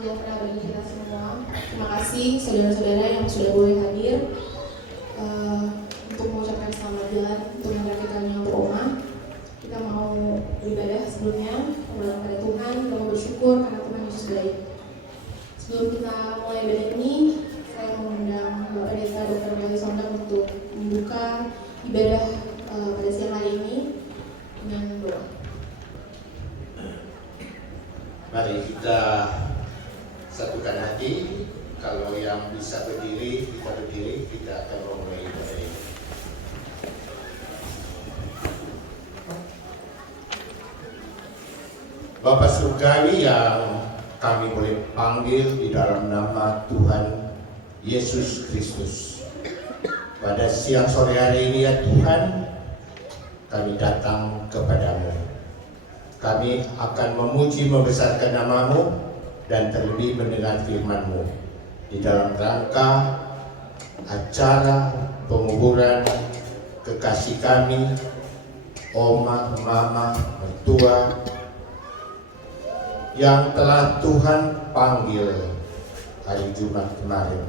sejahtera bagi kita semua. Terima kasih saudara-saudara yang sudah boleh hadir untuk mengucapkan selamat jalan untuk yang kita yang berumah. Kita mau beribadah sebelumnya kepada Tuhan, kita mau bersyukur karena Tuhan Yesus baik. Sebelum kita mulai ibadah ini, saya mengundang Bapak Desa Dr. Wahyu Sondang untuk membuka ibadah pada siang hari ini dengan doa. Mari kita satukan hati. Kalau yang bisa berdiri, kita berdiri. Kita akan memulai ibadah ini. Bapa Surgawi yang kami boleh panggil di dalam nama Tuhan Yesus Kristus, pada siang sore hari ini ya Tuhan, kami datang kepadamu. Kami akan memuji membesarkan nama-Mu dan terlebih mendengar firman-Mu di dalam rangka acara penguburan kekasih kami, oma, mama, mertua yang telah Tuhan panggil hari Jumat kemarin.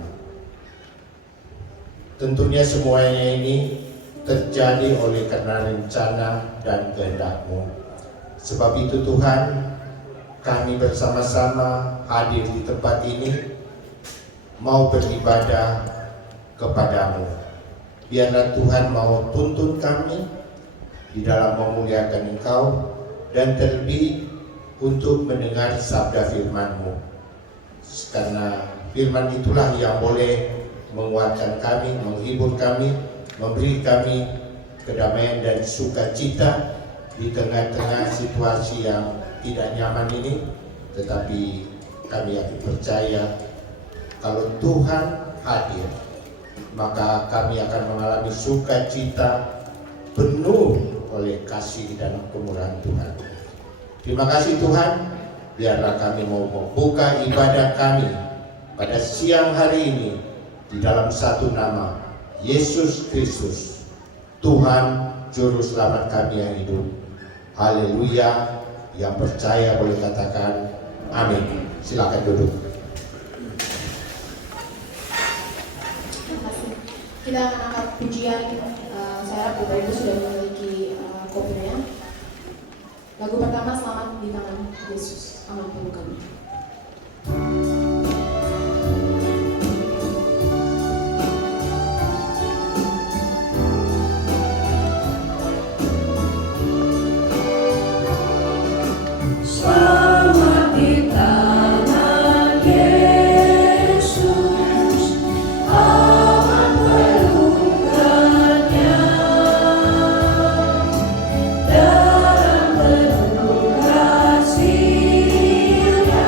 Tentunya semuanya ini terjadi oleh karena rencana dan kehendak-Mu. Sebab itu Tuhan, kami bersama-sama hadir di tempat ini mau beribadah kepadamu. Biarlah Tuhan mau tuntun kami di dalam memuliakan Engkau dan terlebih untuk mendengar sabda firman-Mu. Karena firman itulah yang boleh menguatkan kami, menghibur kami, memberi kami kedamaian dan sukacita di tengah-tengah situasi yang tidak nyaman ini. Tetapi kami yakin percaya kalau Tuhan hadir, maka kami akan mengalami sukacita penuh oleh kasih dan kemurahan Tuhan. Terima kasih Tuhan, biarlah kami mau membuka ibadah kami pada siang hari ini di dalam satu nama, Yesus Kristus, Tuhan Juru Selamat kami yang hidup. Haleluya, yang percaya boleh katakan amin. Silakan duduk. Terima kasih. Kita akan angkat pujian. Saya harap Bapak Ibu sudah memiliki kopinya. Lagu pertama, Selamat di Tangan Yesus. Aman penuh kami. Selamat di tangan Yesus, aman pelukanya, dalam penuh kasih-Nya.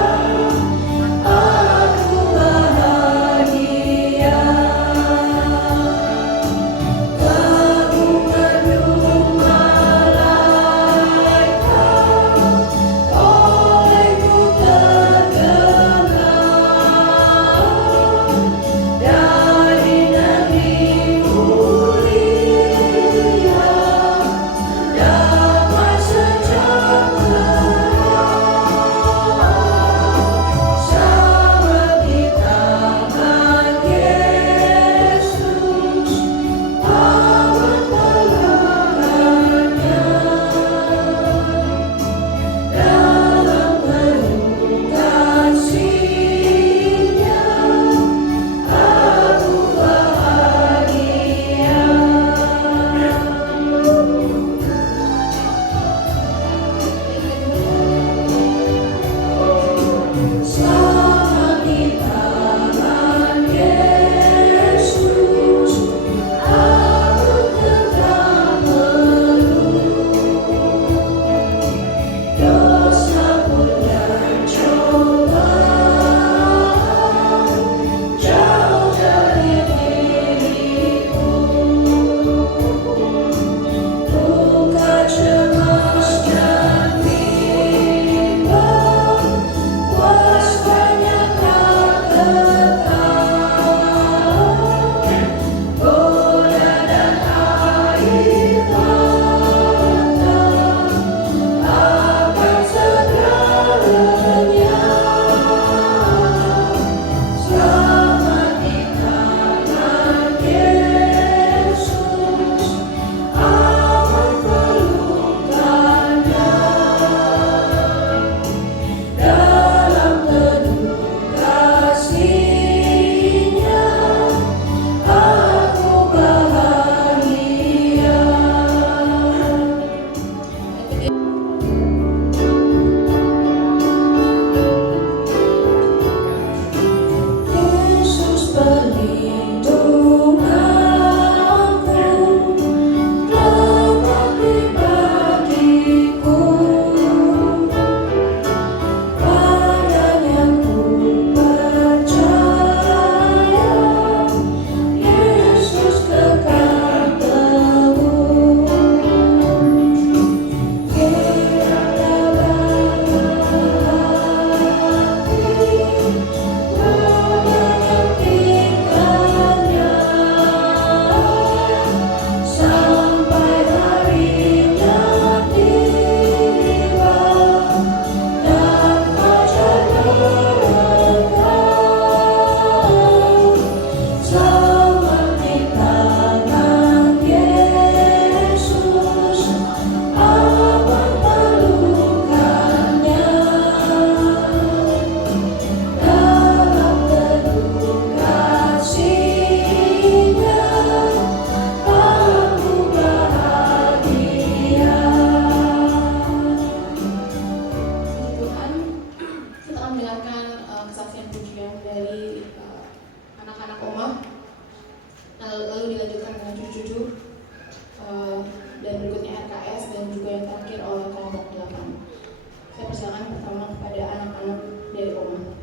Saya persilakan pertama kepada anak-anak dari Oma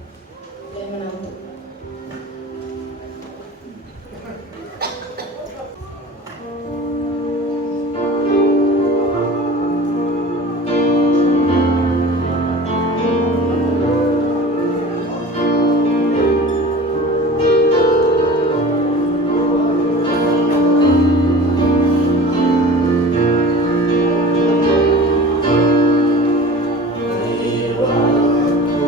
dan menantu. Di waktu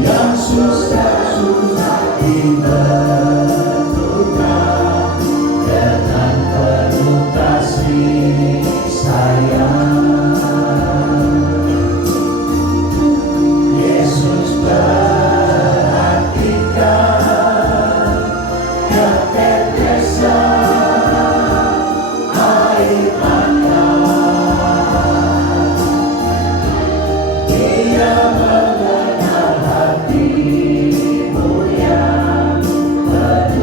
yang susah-susah dibentukkan dengan penuh kasih sayang. Yesus perhatikan ketetesan air mata. Dia mengenal hatimu yang penuh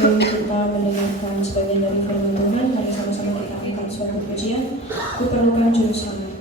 Sebelum kita mendengarkan sebagian dari firman Tuhan, mari sama-sama kita angkat suatu pujian. Ku perlukan juru selamat.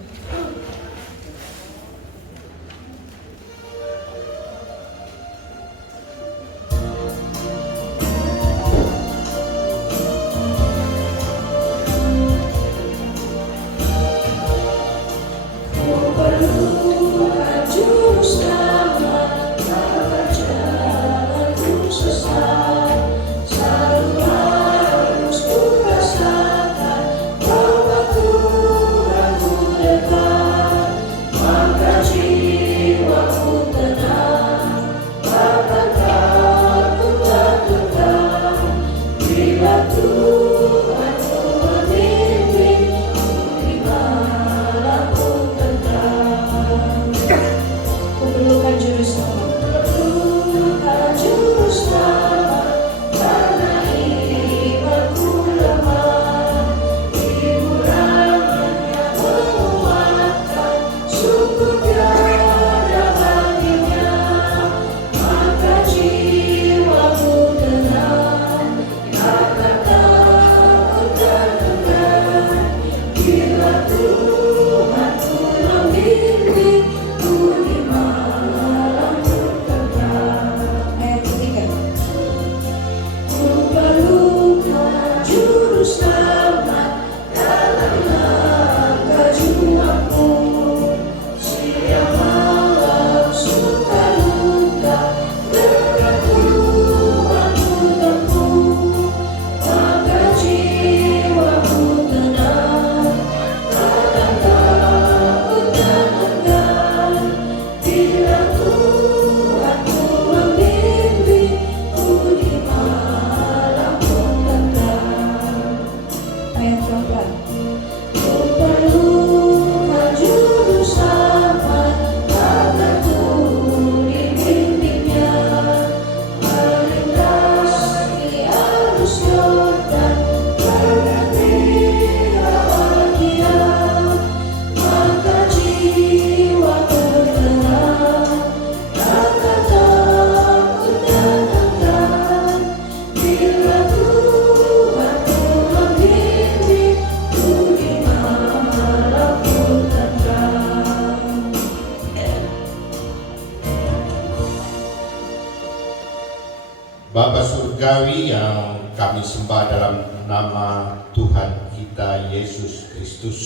Bapa Surgawi yang kami sembah dalam nama Tuhan kita Yesus Kristus,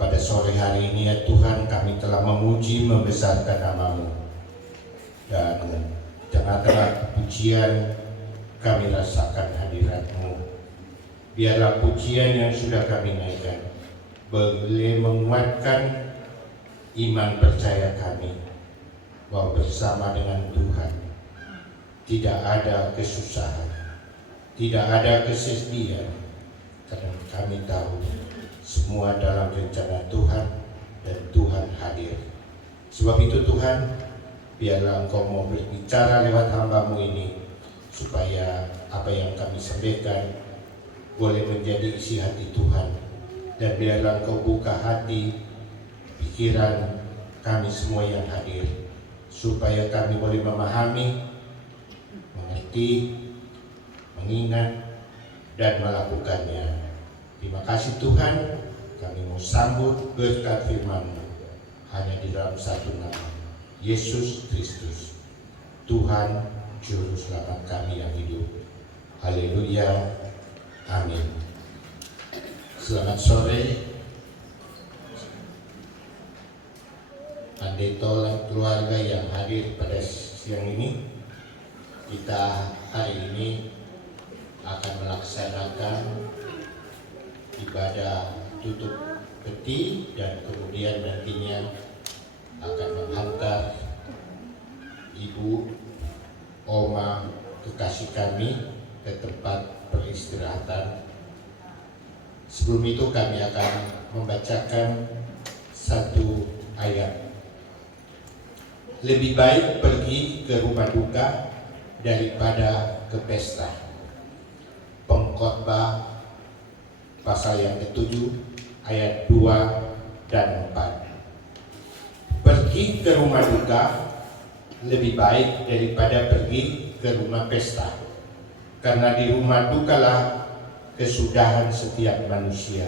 pada sore hari ini ya Tuhan, kami telah memuji membesarkan nama-Mu, dan di tengah-tengah pujian kami rasakan hadirat-Mu. Biarlah pujian yang sudah kami naikkan boleh menguatkan iman percaya kami bahwa bersama dengan Tuhan tidak ada kesusahan, tidak ada kesedihan, karena kami tahu semua dalam rencana Tuhan dan Tuhan hadir. Sebab itu Tuhan, biarlah Engkau mau berbicara lewat hamba-Mu ini, supaya apa yang kami sampaikan boleh menjadi isi hati Tuhan, dan biarlah Engkau buka hati, pikiran kami semua yang hadir, supaya kami boleh memahami, mengerti, mengingat, dan melakukannya. Terima kasih Tuhan, kami mau sambut berkat firman-Mu hanya di dalam satu nama, Yesus Kristus, Tuhan Juru Selamat kami yang hidup. Haleluya, amin. Selamat sore pendeta dan keluarga yang hadir pada siang ini. Kita hari ini akan melaksanakan ibadah tutup peti, dan kemudian nantinya akan menghantar ibu, oma, kekasih kami ke tempat peristirahatan. Sebelum itu kami akan membacakan satu ayat. Lebih baik pergi ke rumah duka daripada ke pesta. Pengkhotbah pasal yang ke-7 ayat 2 dan 4. Pergi ke rumah duka lebih baik daripada pergi ke rumah pesta. karena di rumah dukalah kesudahan setiap manusia.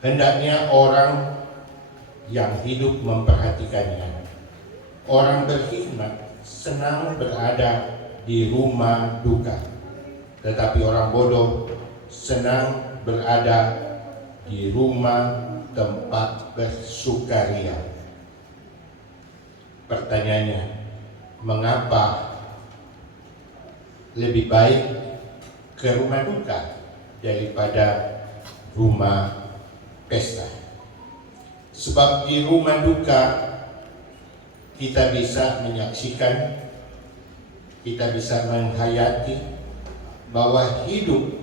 Hendaknya orang yang hidup memperhatikannya. Orang berhikmat senang berada di rumah duka, tetapi orang bodoh senang berada di rumah tempat bersukaria. Pertanyaannya, mengapa lebih baik ke rumah duka daripada rumah pesta? Sebab di rumah duka kita bisa menyaksikan, kita bisa menghayati bahwa hidup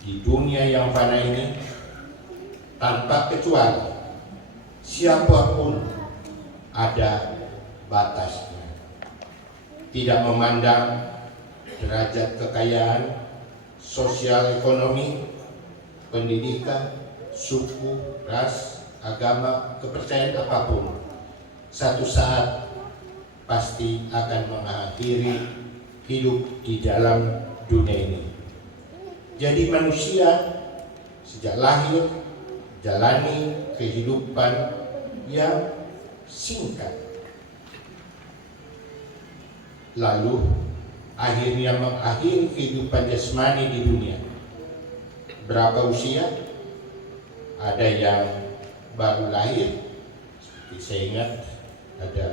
di dunia yang fana ini tanpa kecuali siapapun ada batasnya, tidak memandang derajat kekayaan, sosial ekonomi, pendidikan, suku, ras, agama, kepercayaan apapun, satu saat pasti akan mengakhiri hidup di dalam dunia ini. Jadi manusia sejak lahir jalani kehidupan yang singkat, lalu akhirnya mengakhiri kehidupan jasmani di dunia. Berapa usia? Ada yang baru lahir, seperti saya ingat ada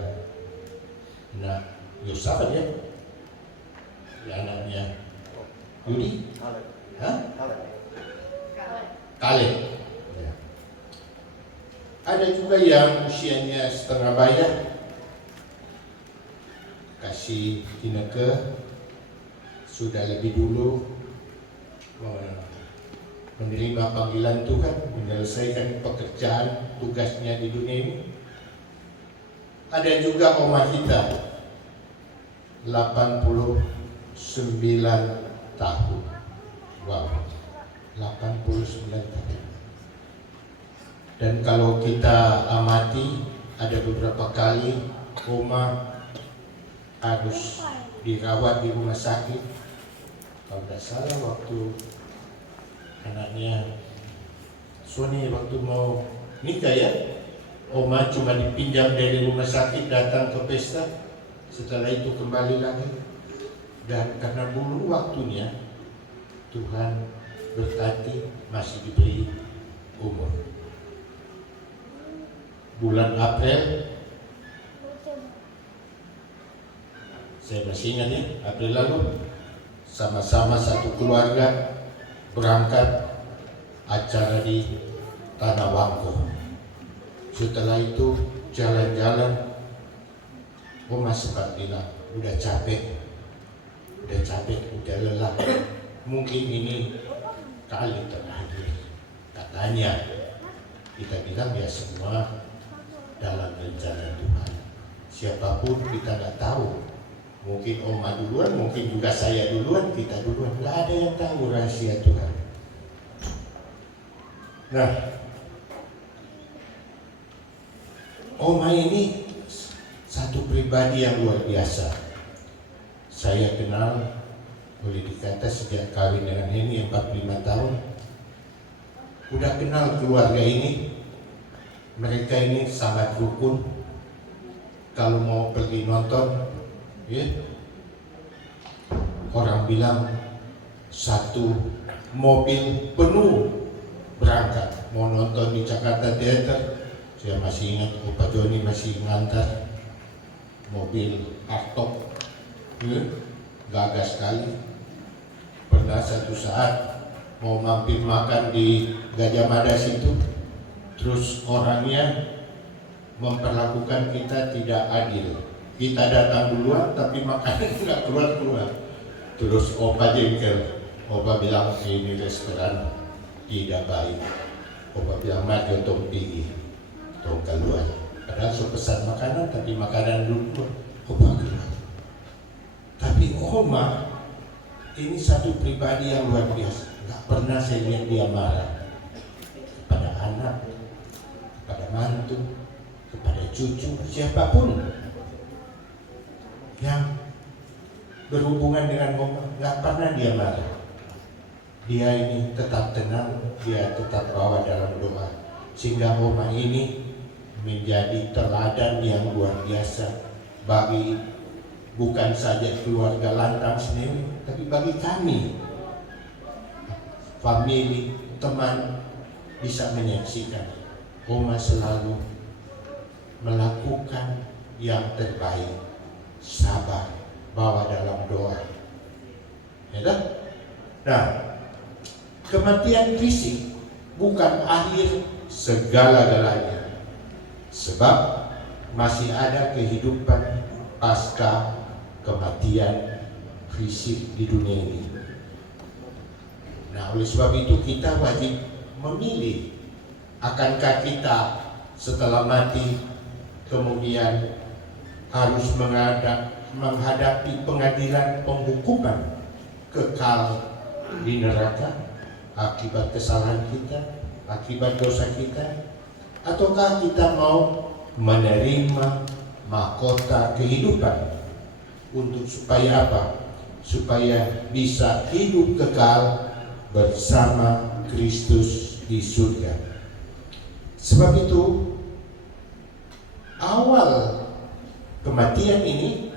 anak Yosafat ya, anaknya Yudi, Kaleb. Ya. Ada juga yang usianya setengah bayar, kasih Tineke sudah lebih dulu menerima panggilan Tuhan, menyelesaikan pekerjaan tugasnya di dunia ini. Ada juga Oma kita 89 tahun. Wow, 89 tahun. Dan kalau kita amati, ada beberapa kali Oma harus dirawat di rumah sakit. Kalau tidak salah waktu anaknya Sony waktu mau nikah ya, Oma cuma dipinjam dari rumah sakit datang ke pesta, setelah itu kembali lagi. Dan karena dulu waktunya Tuhan berkati masih diberi umur. Bulan April, saya masih ingat ya, April lalu sama-sama satu keluarga berangkat acara di Tanah Wangko. Setelah itu jalan-jalan, Oma sempat bilang udah capek, udah lelah, mungkin ini kali terakhir. Katanya, kita bilang ya semua dalam rencana Tuhan. Siapapun kita nggak tahu. Mungkin Oma duluan, mungkin juga saya duluan, kita duluan. Nggak ada yang tahu rahasia Tuhan. Nah, Oma ini satu pribadi yang luar biasa. Saya kenal, boleh dikata sejak kawin dengan Heni 45 tahun. Udah kenal keluarga ini. Mereka ini sangat rukun. Kalau mau pergi nonton, ya, orang bilang satu mobil penuh berangkat mau nonton di Jakarta Theater. Saya masih ingat Opa Joni masih ngantar mobil Artok, ya, gagah sekali. Pernah satu saat mau mampir makan di Gajah Mada situ, terus orangnya memperlakukan kita tidak adil. Kita datang duluan tapi makanan nggak keluar. Terus Opa jengkel. Opa bilang ini restoran tidak baik. Opa bilang mari untuk pergi, untuk keluar. Padahal saya pesan makanan tapi makanan dulu Opa keluar. Tapi Oma ini satu pribadi yang luar biasa. Nggak pernah saya lihat dia marah kepada anak, kepada mantu, kepada cucu, siapapun yang berhubungan dengan Oma, nggak pernah dia marah. Dia ini tetap tenang, dia tetap bawa dalam doa. Sehingga Oma ini menjadi teladan yang luar biasa bagi bukan saja keluarga Lantang sendiri, tapi bagi kami, famili, teman, bisa menyaksikan Oma selalu melakukan yang terbaik, sabar, bawa dalam doa. Ya kan? Nah, kematian fisik bukan akhir segala-galanya, sebab masih ada kehidupan pasca kematian fisik di dunia ini. Nah, oleh sebab itu kita wajib memilih, akankah kita setelah mati kemudian harus menghadapi pengadilan penghukuman kekal di neraka akibat kesalahan kita, akibat dosa kita, ataukah kita mau menerima mahkota kehidupan untuk supaya apa? Supaya bisa hidup kekal bersama Kristus di surga. Sebab itu awal kematian ini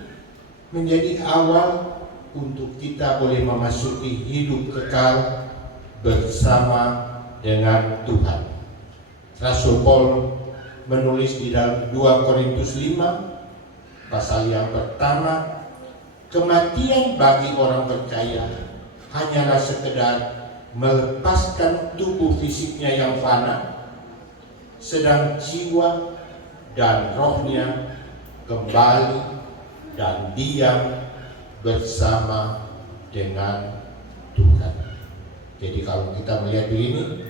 menjadi awal untuk kita boleh memasuki hidup kekal bersama dengan Tuhan. Rasul Paul menulis di dalam 2 Korintus 5 pasal yang pertama, kematian bagi orang percaya hanyalah sekedar melepaskan tubuh fisiknya yang fana, sedang jiwa dan rohnya kembali dan diam bersama dengan Tuhan. Jadi kalau kita melihat begini,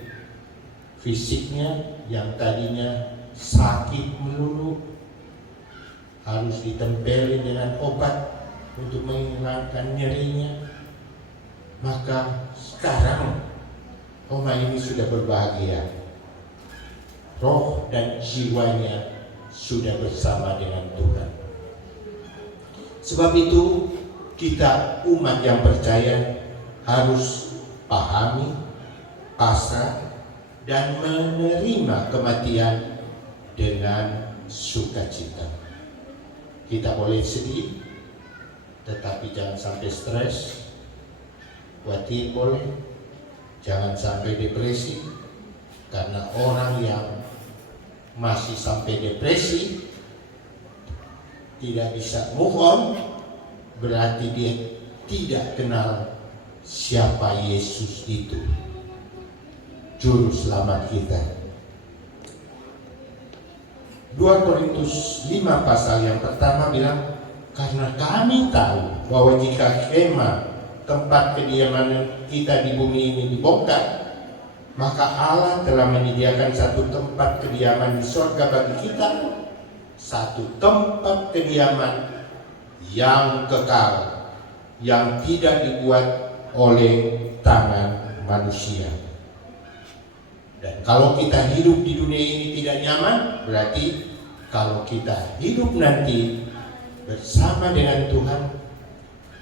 fisiknya yang tadinya sakit melulu harus ditempelin dengan obat untuk menghilangkan nyerinya, maka sekarang Oma ini sudah berbahagia, roh dan jiwanya sudah bersama dengan Tuhan. Sebab itu kita umat yang percaya harus pahami, pasrah, dan menerima kematian dengan sukacita. Kita boleh sedih, tetapi jangan sampai stres, khawatir boleh, jangan sampai depresi, karena orang yang masih sampai depresi tidak bisa move on, berarti dia tidak kenal siapa Yesus itu, Juru Selamat kita. 2 Korintus 5 pasal yang pertama bilang, karena kami tahu bahwa jika kemah tempat kediaman kita di bumi ini dibongkar, maka Allah telah menyediakan satu tempat kediaman di surga bagi kita, satu tempat kediaman yang kekal, yang tidak dibuat oleh tangan manusia. Dan kalau kita hidup di dunia ini tidak nyaman, berarti kalau kita hidup nanti bersama dengan Tuhan,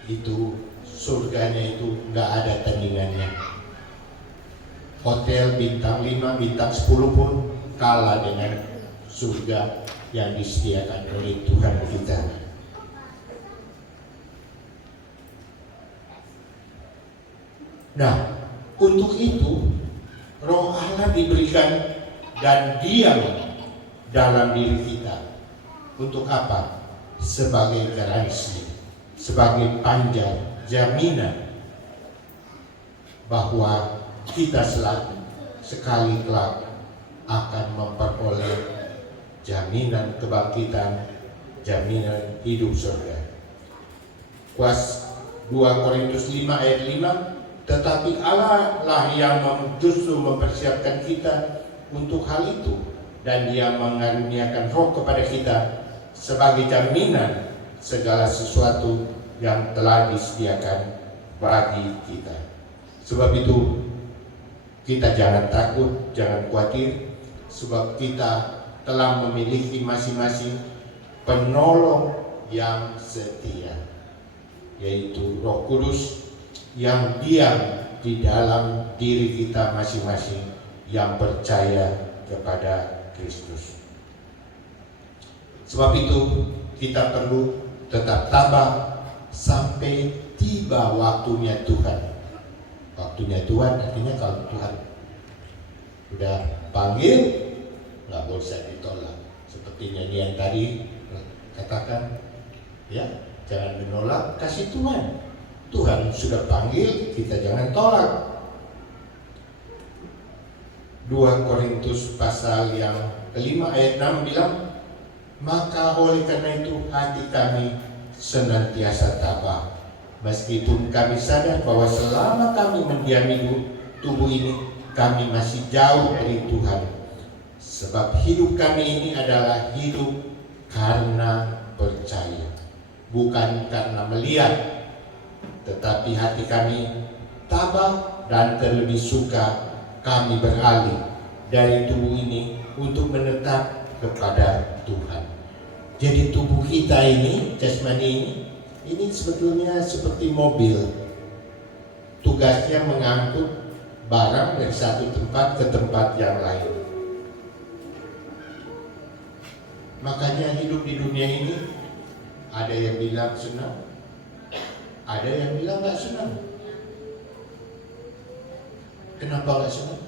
itu surganya itu nggak ada tandingannya. Hotel bintang 5, bintang 10 pun kalah dengan surga yang disediakan oleh Tuhan kita. Nah, untuk itu Roh Allah diberikan dan diam dalam diri kita. Untuk apa? Sebagai garansi, sebagai panjar, jaminan bahwa kita sekali kelak akan memperoleh jaminan kebangkitan, jaminan hidup surga. 2 Korintus 5 ayat 5, tetapi Allah lah yang justru mempersiapkan kita untuk hal itu, dan Dia mengaruniakan Roh kepada kita sebagai jaminan segala sesuatu yang telah disediakan bagi kita. Sebab itu kita jangan takut, jangan khawatir, sebab kita telah memiliki masing-masing penolong yang setia. yaitu Roh Kudus yang diam di dalam diri kita masing-masing yang percaya kepada Kristus. Sebab itu kita perlu tetap tabah sampai tiba waktunya Tuhan. Waktunya Tuhan artinya kalau Tuhan sudah panggil, nggak bisa ditolak. Seperti nyanyian tadi katakan, ya jangan menolak kasih Tuhan. Tuhan sudah panggil, kita jangan tolak. 2 Korintus pasal yang kelima ayat 6 bilang, maka oleh karena itu hati kami senantiasa tabah, meskipun kami sadar bahwa selama kami mendiami tubuh ini, kami masih jauh dari Tuhan. Sebab hidup kami ini adalah hidup karena percaya, bukan karena melihat. Tetapi hati kami tabah dan terlebih suka kami beralih dari tubuh ini untuk menetap kepada Tuhan. Jadi tubuh kita ini, jasmani ini sebetulnya seperti mobil. Tugasnya mengangkut barang dari satu tempat ke tempat yang lain. Makanya hidup di dunia ini ada yang bilang senang, ada yang bilang gak senang. Kenapa gak senang?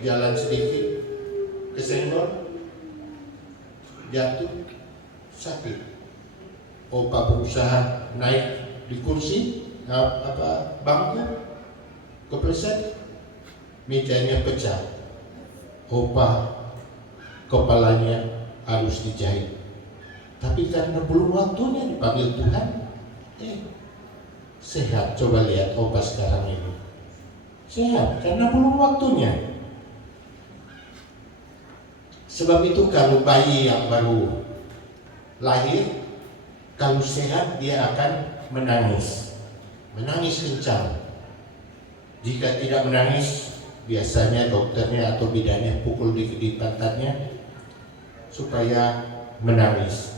Jalan sedikit kesenggol, jatuh, sakit. Opa berusaha naik di kursi, bangku, kepleset, mejanya pecah. Opa kepalanya harus dijahit. Tapi karena belum waktunya dipanggil Tuhan, sehat. Coba lihat Opa sekarang ini, sehat karena belum waktunya. Sebab itu kalau bayi yang baru lahir, kalau sehat dia akan menangis kencang. Jika tidak menangis, biasanya dokternya atau bidannya pukul di pantatnya supaya menangis.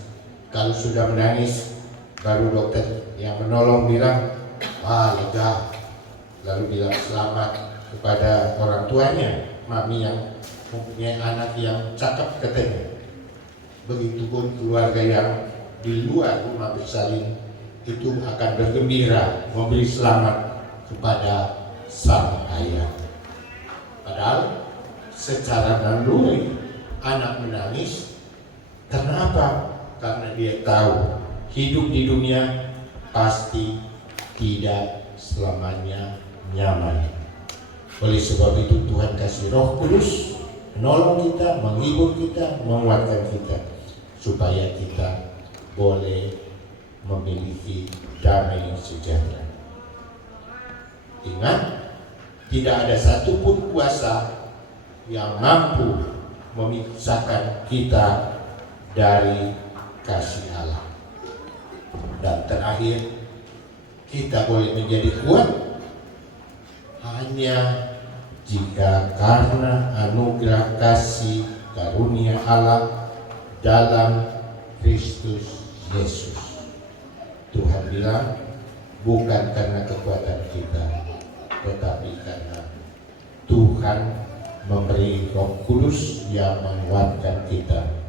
Kalau sudah menangis, baru dokter yang menolong bilang, wah lega, lalu bilang selamat kepada orang tuanya, mami yang mempunyai anak yang cakep katanya. Begitupun keluarga yang di luar rumah bersalin itu akan bergembira memberi selamat kepada sang ayah. Padahal secara naluri anak menangis karena apa? Karena dia tahu hidup di dunia pasti tidak selamanya nyaman. Oleh sebab itu Tuhan kasih Roh Kudus menolong kita, menghibur kita, menguatkan kita supaya kita boleh memiliki damai sejahtera. Ingat, tidak ada satupun kuasa yang mampu memisahkan kita dari kasih Allah. Dan terakhir, kita boleh menjadi kuat hanya jika karena anugerah kasih karunia Allah dalam Kristus Yesus. Tuhan bilang, bukan karena kekuatan kita, tetapi karena Tuhan memberi Roh Kudus yang menguatkan kita.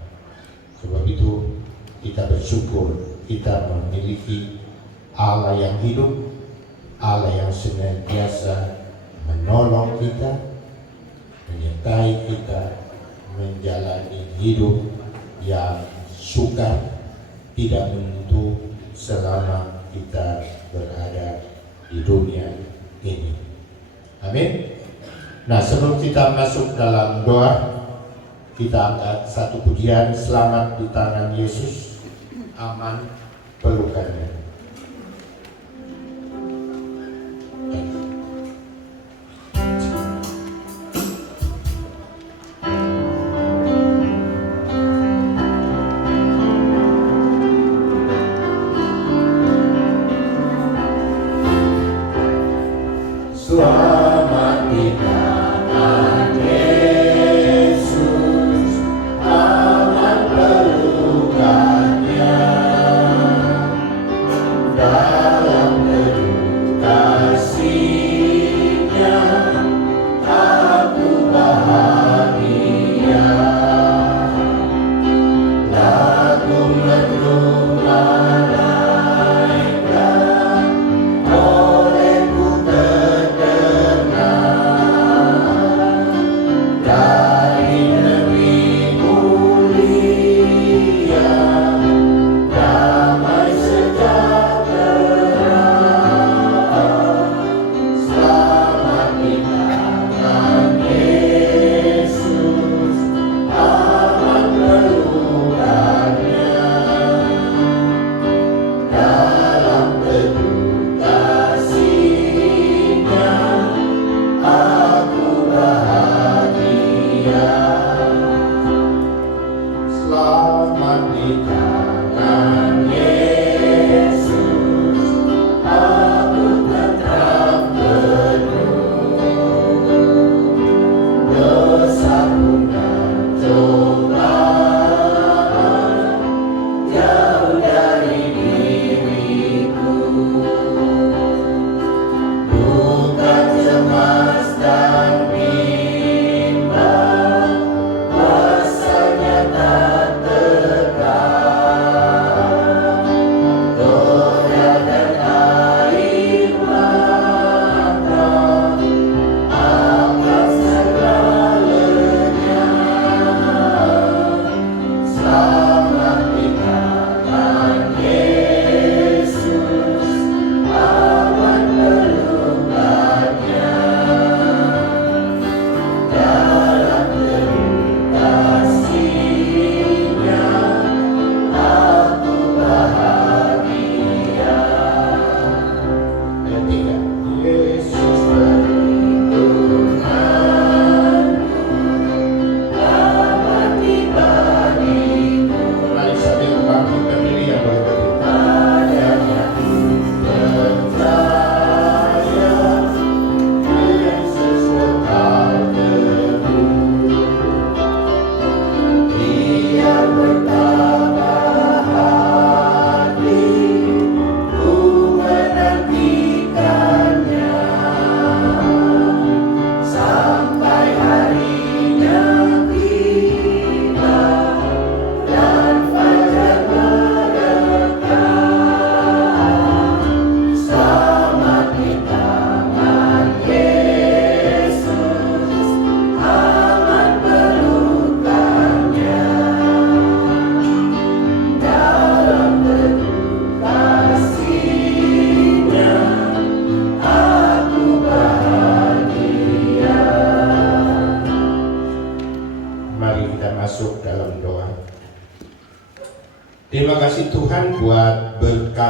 Sebab itu kita bersyukur kita memiliki Allah yang hidup, Allah yang senantiasa menolong kita, menyertai kita menjalani hidup yang sukar, tidak menentu selama kita berada di dunia ini. Amin. Nah, sebelum kita masuk dalam doa, kita angkat satu pujian, selamat di tangan Yesus, aman pelukannya. Selamat di tangan Yesus, aman pelukannya.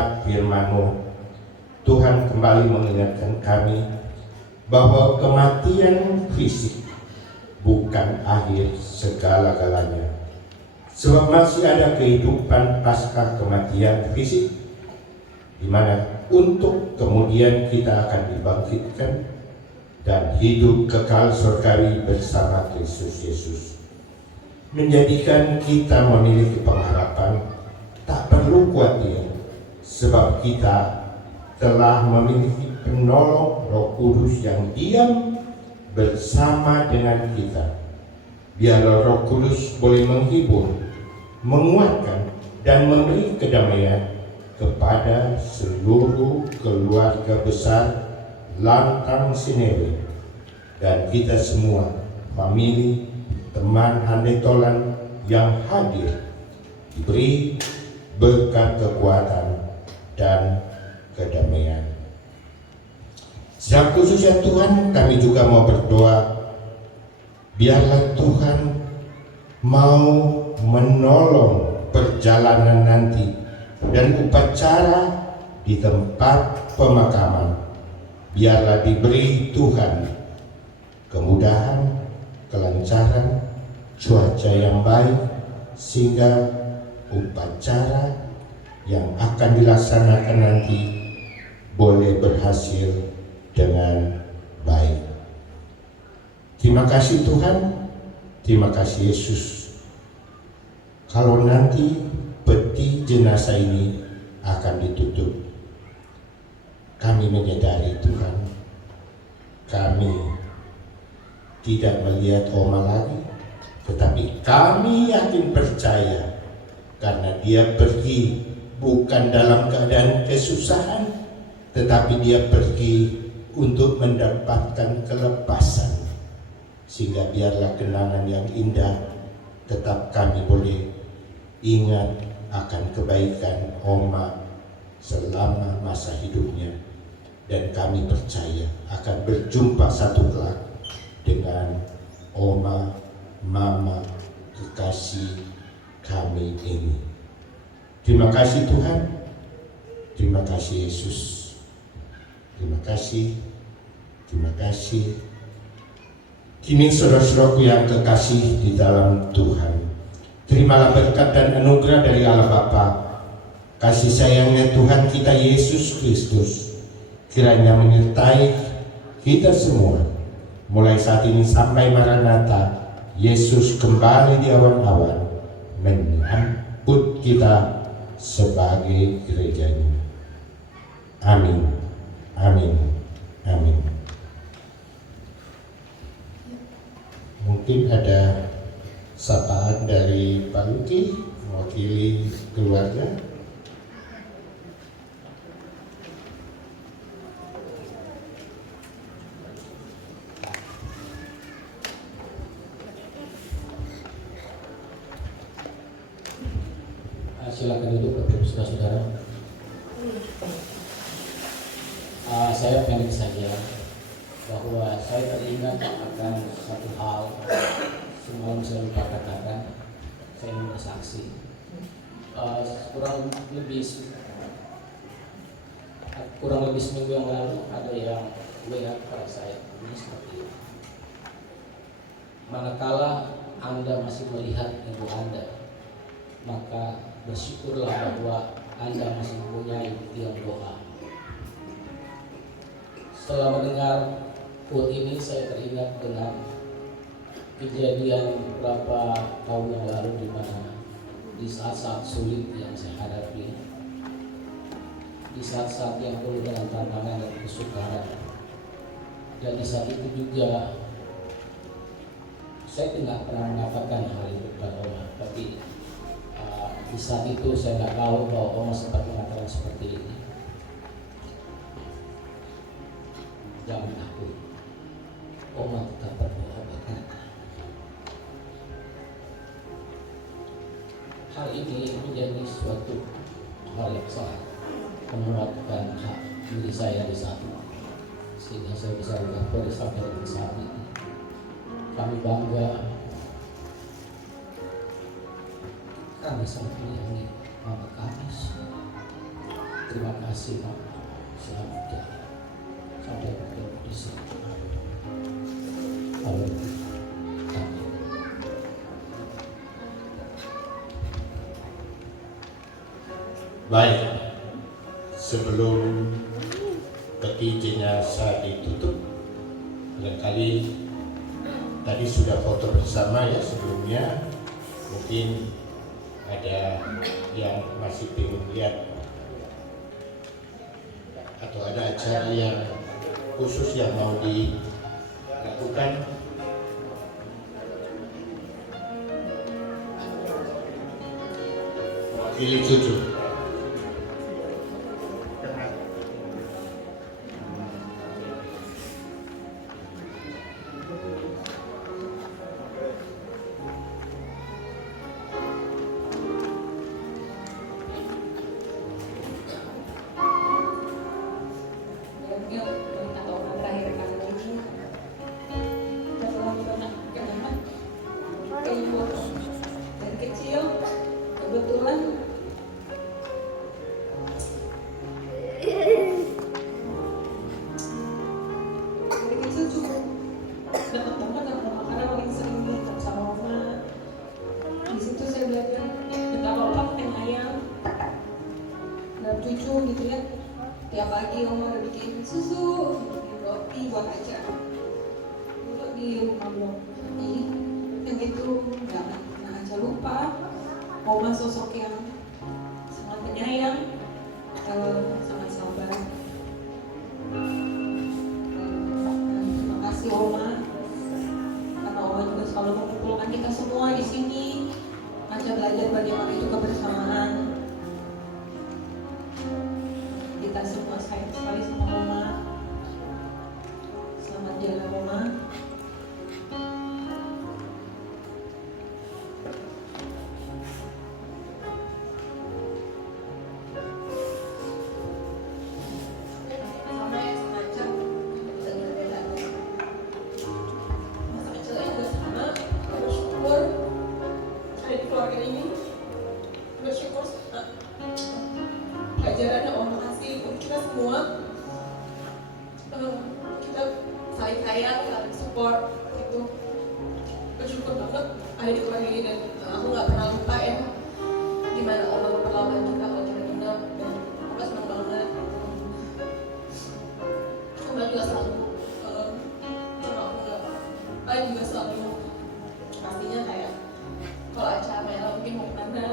lewat firman-Mu, Tuhan kembali mengingatkan kami bahwa kematian fisik bukan akhir segala-galanya. Sebab masih ada kehidupan pasca kematian fisik, di mana untuk kemudian kita akan dibangkitkan dan hidup kekal surgawi bersama Kristus Yesus. Menjadikan kita memiliki pengharapan, tak perlu khawatir, sebab kita telah memiliki penolong Roh Kudus yang diam bersama dengan kita. Biarlah Roh Kudus boleh menghibur, menguatkan, dan memberi kedamaian kepada seluruh keluarga besar Lantang Sinewe dan kita semua, famili, teman Handetolan yang hadir, diberi berkat kekuatan dan kedamaian. Secara khususnya Tuhan, kami juga mau berdoa, biarlah Tuhan mau menolong perjalanan nanti dan upacara di tempat pemakaman. Biarlah diberi Tuhan kemudahan, kelancaran, cuaca yang baik, sehingga upacara yang akan dilaksanakan nanti boleh berhasil dengan baik. Terima kasih Tuhan, terima kasih Yesus. Kalau nanti peti jenazah ini akan ditutup, kami menyadari Tuhan, kami tidak melihat Oma lagi, tetapi kami yakin percaya karena dia pergi bukan dalam keadaan kesusahan, tetapi dia pergi untuk mendapatkan kelepasan, sehingga biarlah kenangan yang indah tetap kami boleh ingat akan kebaikan Oma selama masa hidupnya, dan kami percaya akan berjumpa satu kelak dengan Oma, Mama, kekasih kami ini. Terima kasih Tuhan, terima kasih Yesus, terima kasih, terima kasih. Kini saudara-saudaraku yang kekasih di dalam Tuhan, terimalah berkat dan anugerah dari Allah Bapa, kasih sayangnya Tuhan kita Yesus Kristus, kiranya menyertai kita semua, mulai saat ini sampai Maranatha, Yesus kembali di awan-awan, menyambut kita sebagai gerejanya. Amin, amin, amin. Mungkin ada sapaan dari Pak Luki mewakili keluarga. Silakan duduk Bapak saudara-saudara. Saya pendek saja bahwa saya teringat akan satu hal semalam saya lupa katakan. Saya ingin bersaksi. Kurang lebih seminggu yang lalu ada yang WA kepada saya ini seperti ini. Manakala Anda masih melihat ibu Anda, maka bersyukurlah bahwa Anda masih mempunyai tiang doa. Setelah mendengar quote ini, saya teringat dengan kejadian beberapa tahun yang lalu di mana di saat-saat sulit yang saya hadapi, di saat-saat yang penuh dengan tantangan dan kesukaran, dan di saat itu juga saya tidak pernah mengatakan hal itu kepada Allah, tapi di saat itu saya nggak tahu bahwa Oma sempat mengatakan seperti ini. Jangan takut, Oma tetap berdoa buat Anda. Hal ini menjadi suatu hal yang sangat menguatkan hak diri saya di saat itu, sehingga saya bisa berkata sampai di saat ini. Kami bangga, kami sangat menyayangi Mama kami. Terima kasih Pak. Selamat jalan. Sampai bertemu di sini. Amin. Baik, sebelum peti jenazah ditutup, barangkali tadi sudah foto bersama ya sebelumnya, mungkin ada yang masih ingin lihat atau ada acara yang khusus yang mau dilakukan. Pilih cucu. Dari kecil kebetulan cukup dapat banget sama makanan paling sering dimakan sama mama. Di situ saya belajar betapa opak penyayang dan cucu gitu ya. Tiap pagi oma udah bikin susu, bikin roti buat aja. Dulu di rumah blok yang itu nggak pernah aja lupa. Oma sosok yang sangat penyayang, sangat sabar. Terima kasih Oma, karena Oma juga selalu mengumpulkan kita semua di sini, ngajak belajar bagaimana itu kebersamaan. Kita semua sayang sekali sama Oma. Selamat jalan Oma. Pelajaran yang Om kasih untuk kita semua, kita saling sayang, saling support gitu. Bersyukur banget ada di keluarga ini dan aku nggak pernah lupa ya gimana Om memperlakukan kita kalau kita ingat, dan aku senang banget. Om juga selalu juga selalu pastinya kayak kalau acara Mela mungkin mau kemana,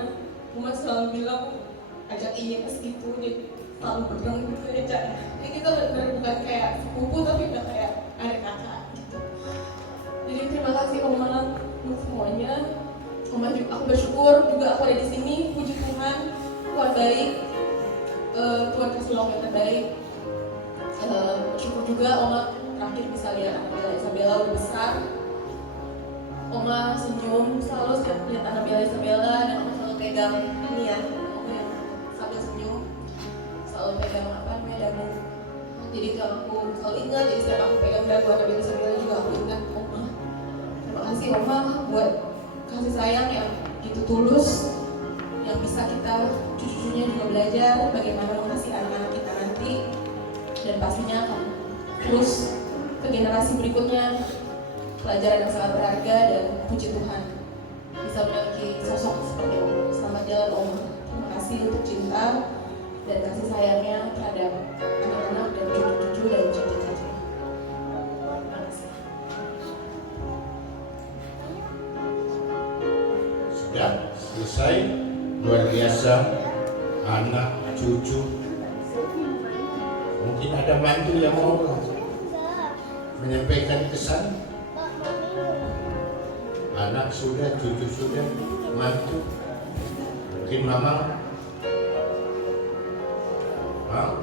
Mama selalu bilang ajak Ines gitu, dia selalu berjuang gitu aja. Jadi kita benar-benar bukan kayak sepupu tapi udah kayak ada kakak gitu. Jadi terima kasih Oma untuk semuanya. Oma juga, aku bersyukur juga aku ada di sini. Puji Tuhan, Tuhan baik, Tuhan kasih lauk yang terbaik. Bersyukur juga Oma terakhir bisa lihat anak Bella Isabella udah besar. Oma senyum selalu setiap lihat anak Bella Isabella, dan Oma selalu pegang ini ya, Oma yang sambil senyum selalu pegang apa namanya dagu. Jadi kalau aku selalu ingat, jadi setiap aku pegang dagu anak Bella Isabella juga aku ingat Oma. Terima kasih Oma buat kasih sayang yang gitu tulus, yang bisa kita cucu-cucunya juga belajar bagaimana mengasihi anak-anak kita nanti, dan pastinya akan terus ke generasi berikutnya pelajaran yang sangat berharga. Dan puji Tuhan bisa memiliki sosok seperti Om. Selamat jalan Om. Terima kasih untuk cinta dan kasih sayangnya terhadap anak-anak dan cucu-cucu dan cucu-cucu. Terima kasih. Sudah selesai, luar biasa, anak cucu. Mungkin ada mantu yang mau menyampaikan pesan. Anak sudah, cucu sudah, mantu. Mungkin mama mau?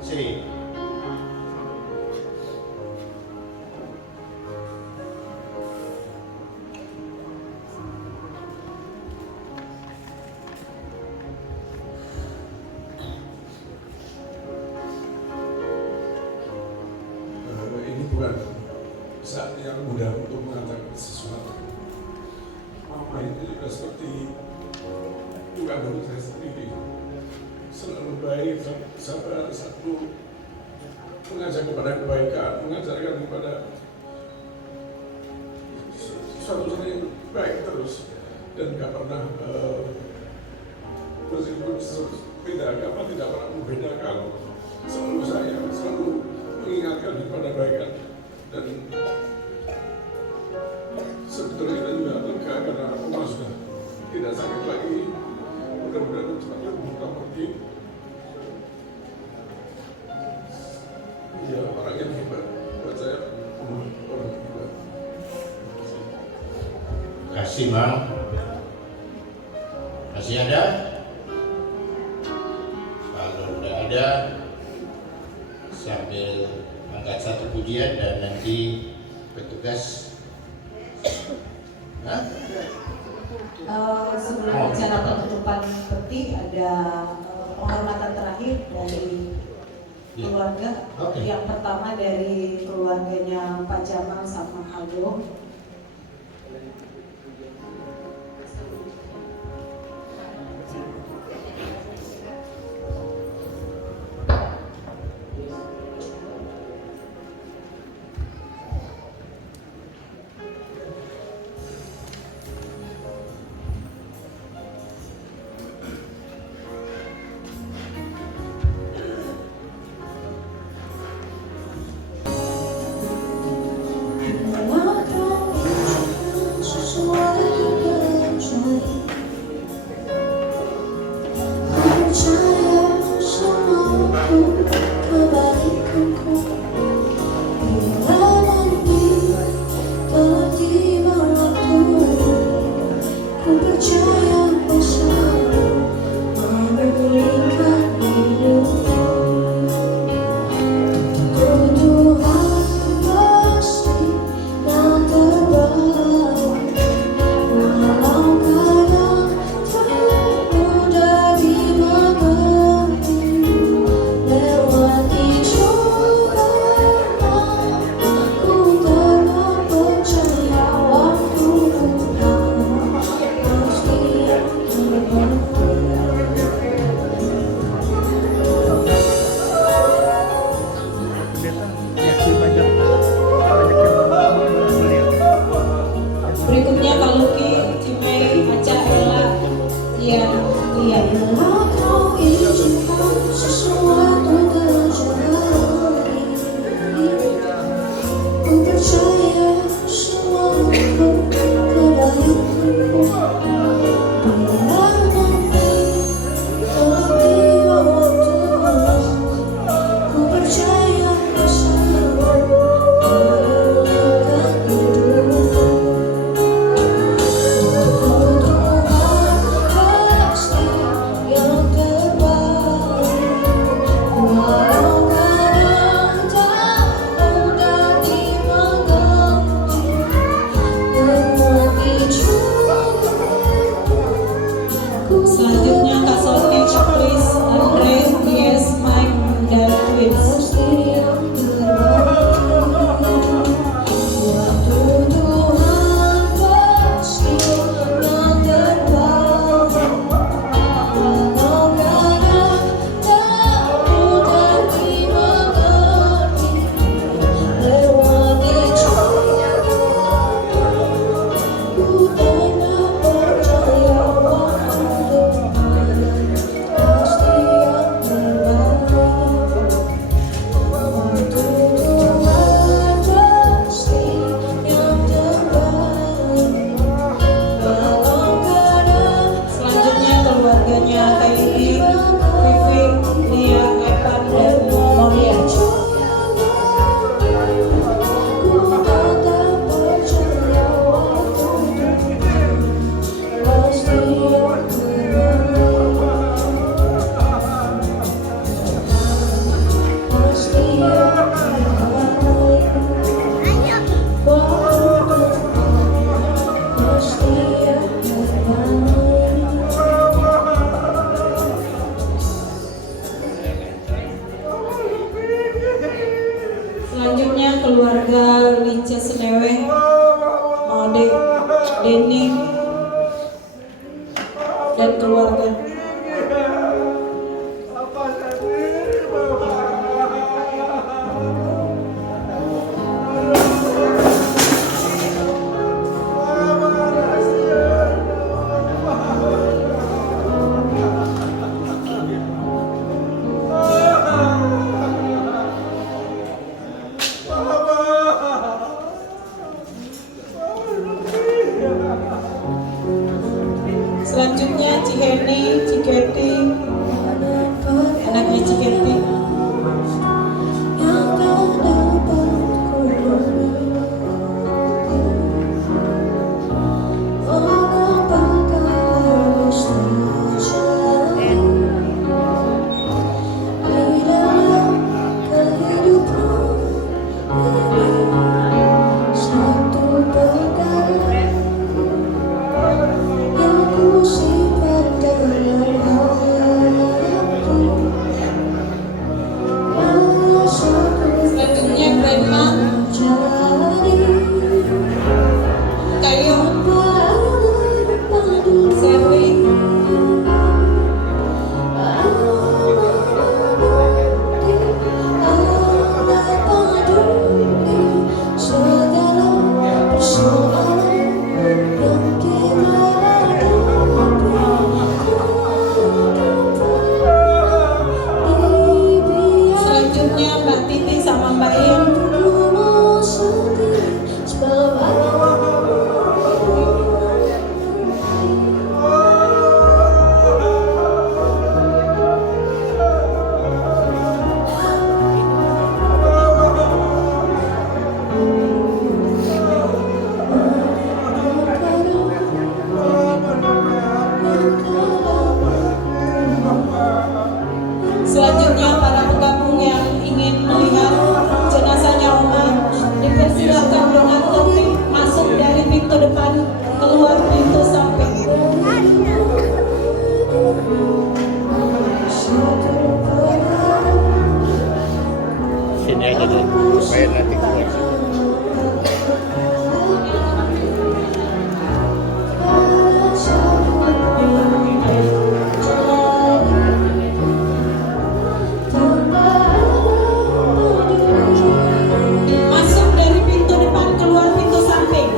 Si. Ini bukan saat yang mudah untuk mengatakan sesuatu. Mama itu juga seperti juga menurut saya sabar, satu mengajak kepada kebaikan, mengajarkan kepada suatu yang baik terus, dan gak pernah meskipun beda agama tidak pernah membedakan, selalu sayang, selalu mengingatkan kepada kebaikan. Dan sebetulnya kita juga lega karena Oma sudah tidak sakit lagi, mudah-mudahan cepat kita pergi. Ya, orang yang hebat buat saya, orang hebat. Terima kasih, Bang. Masih ada? Kalau udah ada, sambil angkat satu pujian dan nanti petugas. Hah? Sebelum bicara penutupan peti, ada penghormatan terakhir dari keluarga. Oke. Yang pertama dari keluarganya Pak Jamal sama Aldo. Berikutnya Kak Luki, Cimei, Aca, Ella, Ian, Lian. Selanjutnya Kak Sony, Chris, Andre, Yes, Mike, dan Twins. Selanjutnya keluarganya Kairi, Vivi, Lia, Evan, dan Moria. Selanjutnya keluarga Lice Seneweng, Mode, Denny, dan keluarga. Ciketi. yang tak dapat kulupakan. Mengapa harus terjadi di dalam kehidupan ini? Satu perkara yang ku simpan dalam hati, rasaku Selanjutnya Grandma jadi Kayo padu Serwi. Selanjutnya Mbak Titi sama Mbak Ian. Selanjutnya para penggabung yang ingin melihat jenazahnya Oma dipersilakan dengan tertib masuk dari pintu depan, keluar pintu samping. Sini aja deh, supaya nanti keluar. Masuk dari pintu depan, keluar pintu samping.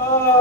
Oh,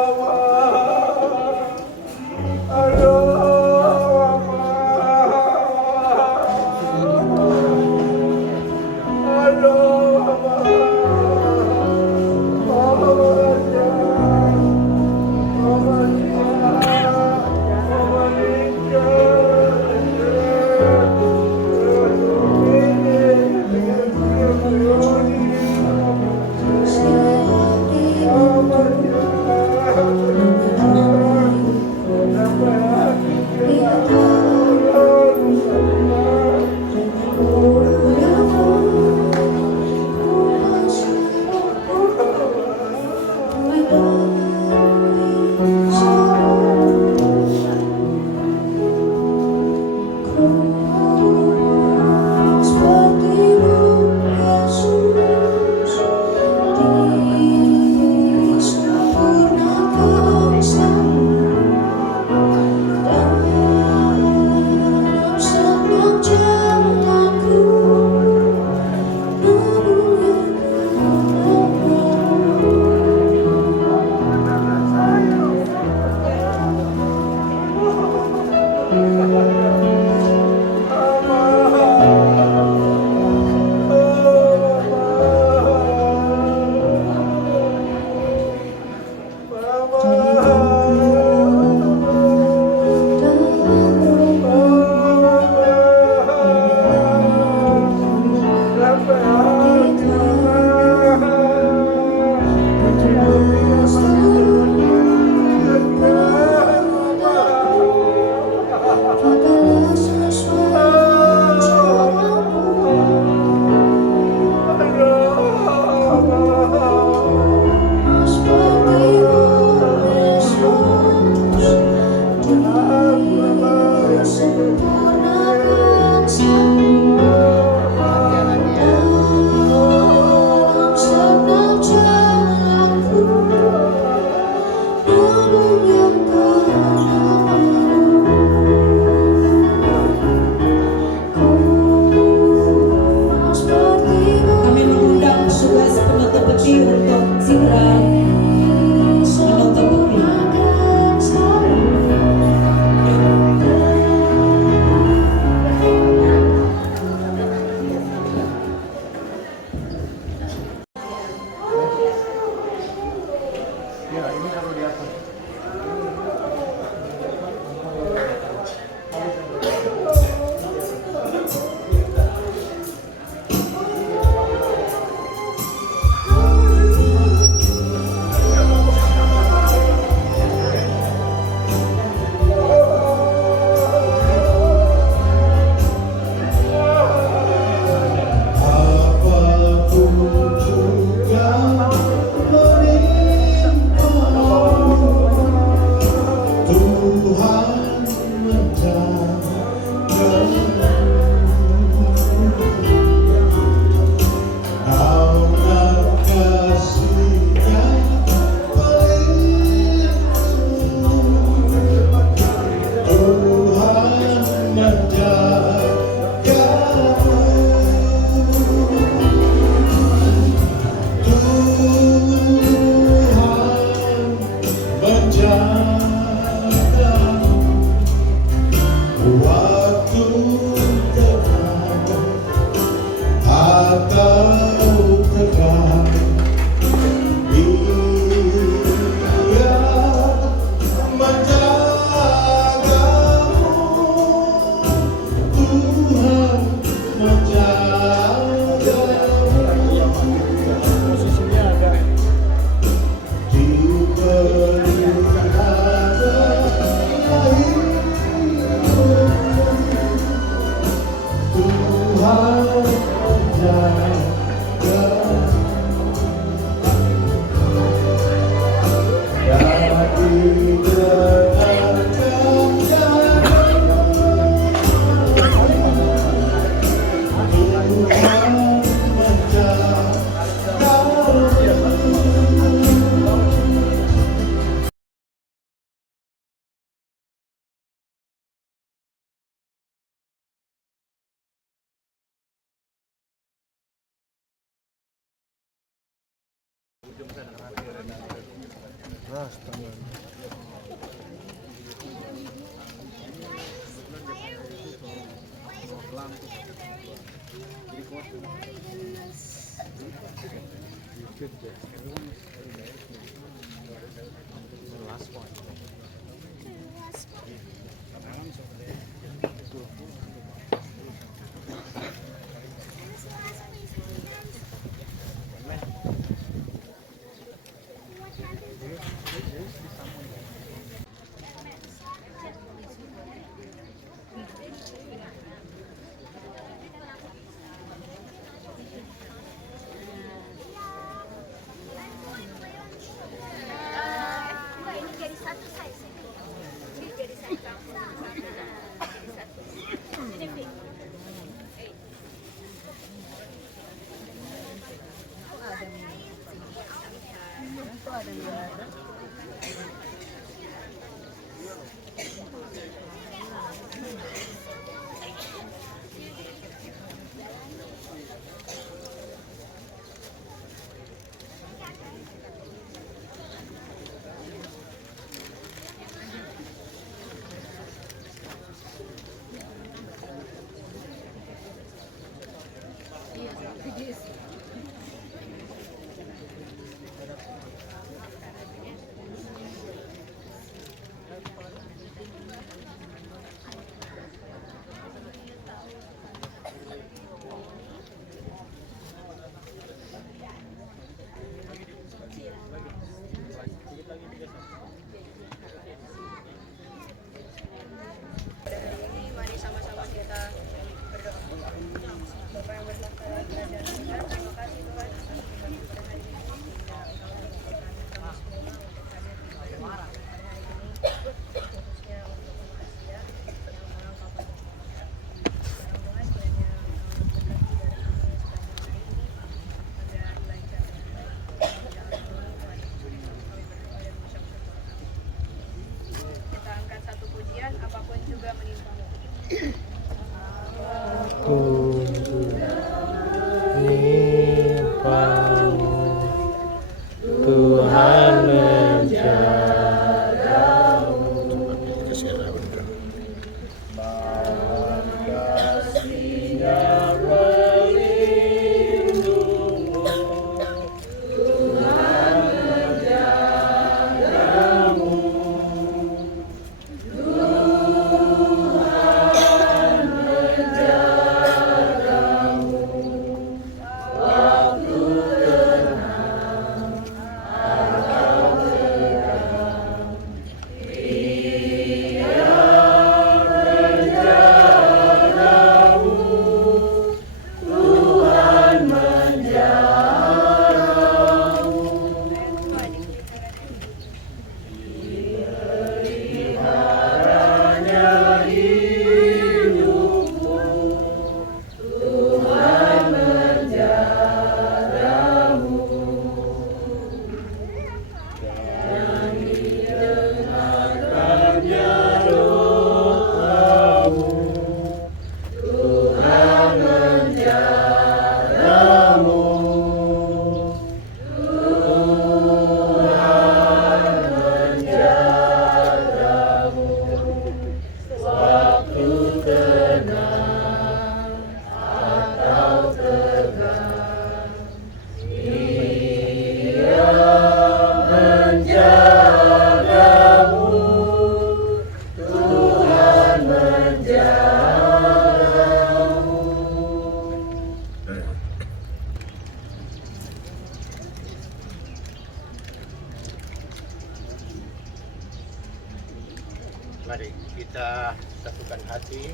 hati,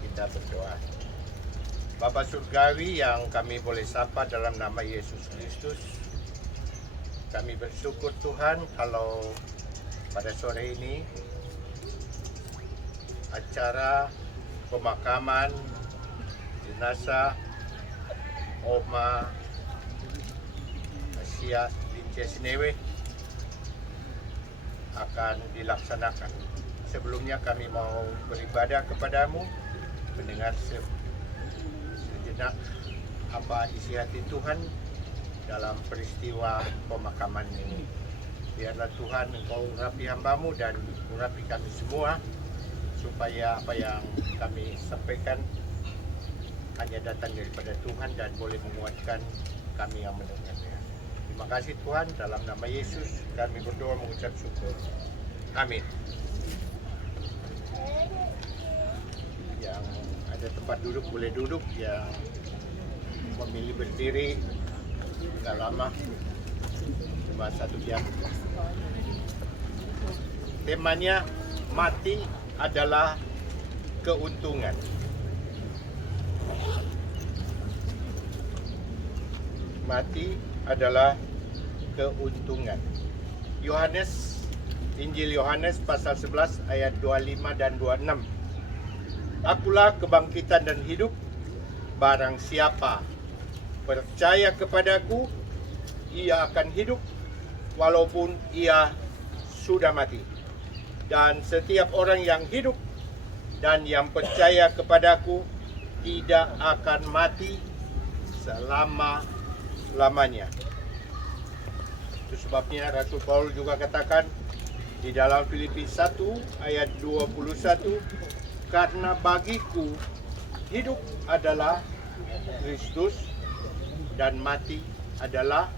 kita berdoa. Bapa Surgawi yang kami boleh sapa dalam nama Yesus Kristus, kami bersyukur Tuhan kalau pada sore ini acara pemakaman jenazah Oma Asia Lincesinewe akan dilaksanakan. Sebelumnya kami mau beribadah kepadamu, mendengar sejenak apa isi hati Tuhan dalam peristiwa pemakaman ini. Biarlah Tuhan Engkau urapi hamba-Mu dan urapi kami semua, supaya apa yang kami sampaikan hanya datang daripada Tuhan dan boleh menguatkan kami yang mendengarnya. Terima kasih Tuhan, dalam nama Yesus kami berdoa mengucap syukur. Amin. Yang ada tempat duduk boleh duduk, yang memilih berdiri tidak lama, cuma 1 jam. Temanya mati adalah keuntungan. Mati adalah keuntungan. Injil Yohanes pasal 11 ayat 25 dan 26. Akulah kebangkitan dan hidup, barang siapa percaya kepadaku, ia akan hidup walaupun ia sudah mati. Dan setiap orang yang hidup dan yang percaya kepadaku tidak akan mati selama-lamanya. Itu sebabnya Rasul Paulus juga katakan di dalam Filipi 1 ayat 21, karena bagiku hidup adalah Kristus dan mati adalah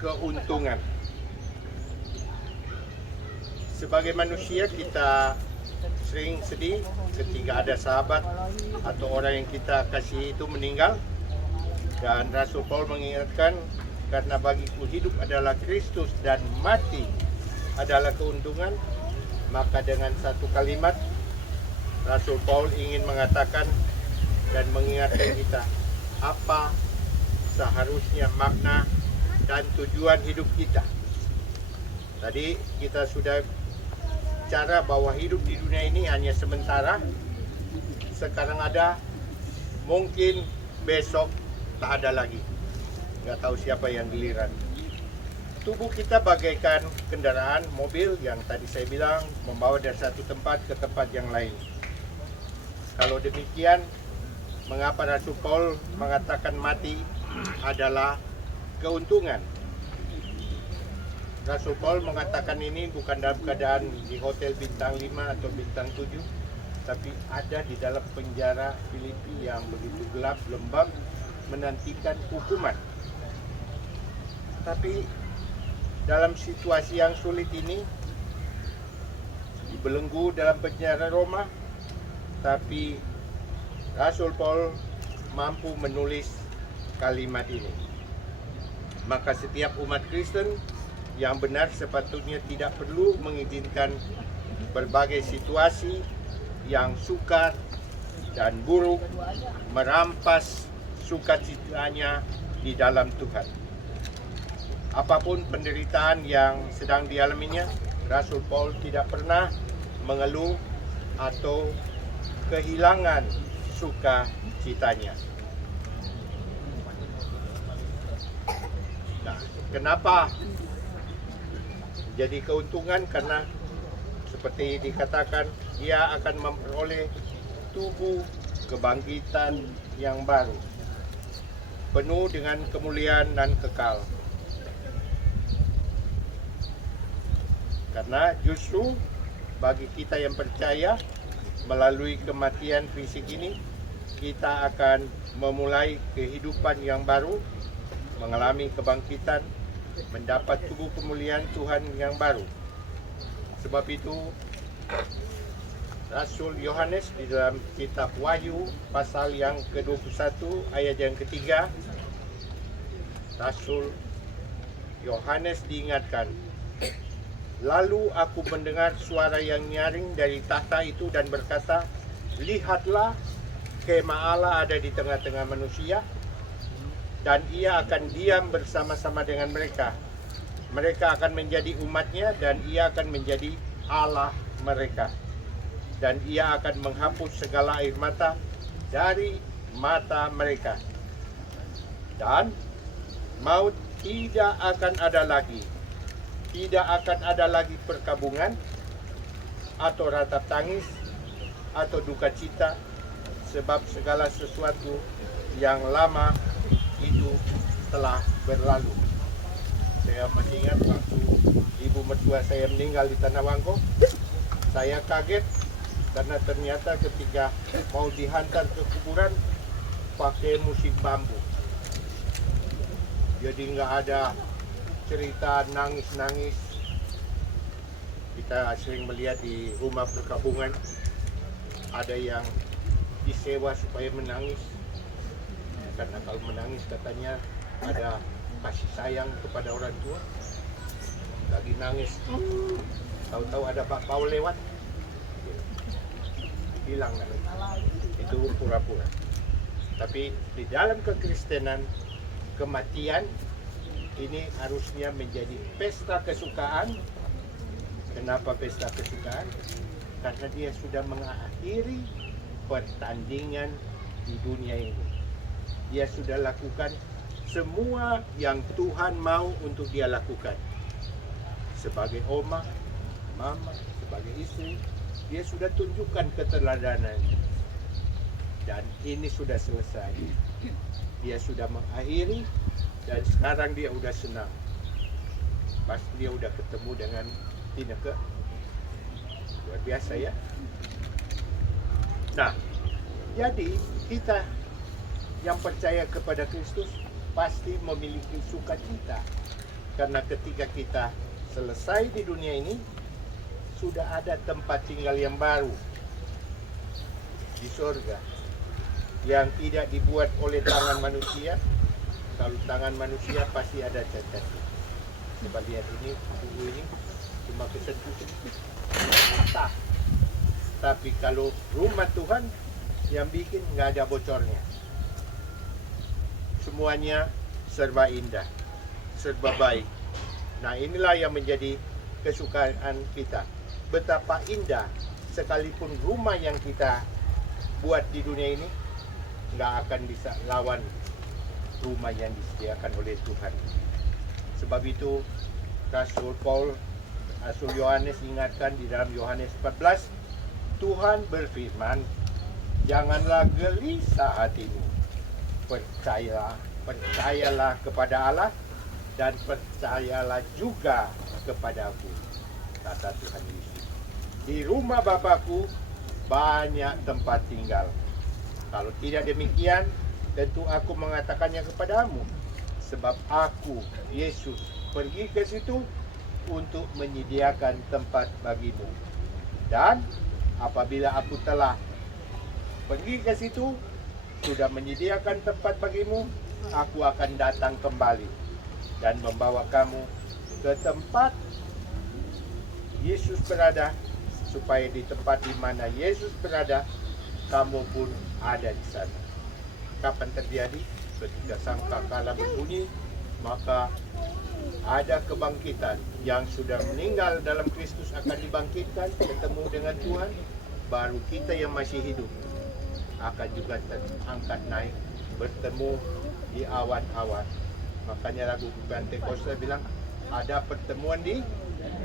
keuntungan. Sebagai manusia kita sering sedih ketika ada sahabat atau orang yang kita kasih itu meninggal. Dan Rasul Paul mengingatkan, karena bagiku hidup adalah Kristus dan mati adalah keuntungan. Maka dengan satu kalimat Rasul Paul ingin mengatakan dan mengingatkan kita apa seharusnya makna dan tujuan hidup kita. Tadi kita sudah cara bahwa hidup di dunia ini hanya sementara. Sekarang ada, mungkin besok tak ada lagi. Nggak tahu siapa yang giliran. Tubuh kita bagaikan kendaraan mobil yang tadi saya bilang membawa dari satu tempat ke tempat yang lain. Kalau demikian, mengapa Rasul Paul mengatakan mati adalah keuntungan? Rasul Paul mengatakan ini bukan dalam keadaan di hotel bintang 5 atau bintang 7, tapi ada di dalam penjara Filipi yang begitu gelap, lembab, menantikan hukuman. Tapi dalam situasi yang sulit ini, dibelenggu dalam penjara Roma, tapi Rasul Paul mampu menulis kalimat ini. Maka setiap umat Kristen yang benar sepatutnya tidak perlu mengizinkan berbagai situasi yang sukar dan buruk merampas sukacitanya di dalam Tuhan. Apapun penderitaan yang sedang dialaminya, Rasul Paul tidak pernah mengeluh atau kehilangan sukacitanya. Nah, kenapa jadi keuntungan? Karena seperti dikatakan, dia akan memperoleh tubuh kebangkitan yang baru, penuh dengan kemuliaan dan kekal. Karena justru bagi kita yang percaya, melalui kematian fisik ini, kita akan memulai kehidupan yang baru, mengalami kebangkitan, mendapat tubuh kemuliaan Tuhan yang baru. Sebab itu Rasul Yohanes di dalam kitab Wahyu pasal yang ke-21 ayat yang ketiga, Rasul Yohanes diingatkan Lalu aku mendengar suara yang nyaring dari tahta itu dan berkata, lihatlah, kemah Allah ada di tengah-tengah manusia, dan ia akan diam bersama-sama dengan mereka. Mereka akan menjadi umatnya dan ia akan menjadi Allah mereka. Dan ia akan menghapus segala air mata dari mata mereka. Dan maut tidak akan ada lagi. Tidak akan ada lagi perkabungan atau ratap tangis atau duka cita, sebab segala sesuatu yang lama itu telah berlalu. Saya masih ingat waktu ibu mertua saya meninggal di Tanah Wangko, saya kaget karena ternyata ketika mau dihantar ke kuburan pakai musik bambu. Jadi nggak ada cerita nangis-nangis. Kita sering melihat di rumah perkampungan ada yang disewa supaya menangis, karena kalau menangis katanya ada kasih sayang kepada orang tua. Lagi nangis, tahu-tahu ada Pak Paul lewat, hilang kan? Itu pura-pura. Tapi di dalam kekristenan, kematian ini harusnya menjadi pesta kesukaan. Kenapa pesta kesukaan? Karena dia sudah mengakhiri pertandingan di dunia ini. Dia sudah lakukan semua yang Tuhan mau untuk dia lakukan. Sebagai oma, mama, sebagai istri, dia sudah tunjukkan keteladanan. Dan ini sudah selesai. Dia sudah mengakhiri dan sekarang dia udah senang. Pasti dia udah ketemu dengan Ineke. Luar biasa ya. Nah, jadi kita yang percaya kepada Kristus pasti memiliki sukacita. Karena ketika kita selesai di dunia ini, sudah ada tempat tinggal yang baru di surga, yang tidak dibuat oleh tangan manusia. Kalau tangan manusia pasti ada cacat. Coba lihat ini, buku ini cuma kesentuh sedikit, patah. Tapi kalau rumah Tuhan yang bikin nggak ada bocornya. Semuanya serba indah, serba baik. Nah, inilah yang menjadi kesukaan kita. Betapa indah sekalipun rumah yang kita buat di dunia ini nggak akan bisa lawan rumah yang disediakan oleh Tuhan. Sebab itu Rasul Yohanes ingatkan di dalam Yohanes 14, Tuhan berfirman, janganlah gelisah hatimu, percayalah kepada Allah dan percayalah juga kepadaku, kata Tuhan Yesus. Di rumah Bapakku banyak tempat tinggal. Kalau tidak demikian, tentu aku mengatakannya kepadamu. Sebab aku, Yesus, pergi ke situ untuk menyediakan tempat bagimu. Dan apabila aku telah pergi ke situ, sudah menyediakan tempat bagimu, aku akan datang kembali dan membawa kamu ke tempat Yesus berada, supaya di tempat di mana Yesus berada, kamu pun ada di sana. Kapan terjadi? Ketika sangkakala berbunyi, maka ada kebangkitan. Yang sudah meninggal dalam Kristus akan dibangkitkan, ketemu dengan Tuhan. Baru kita yang masih hidup akan juga terangkat naik, bertemu di awan-awan. Makanya lagu Pentekosta bilang ada pertemuan di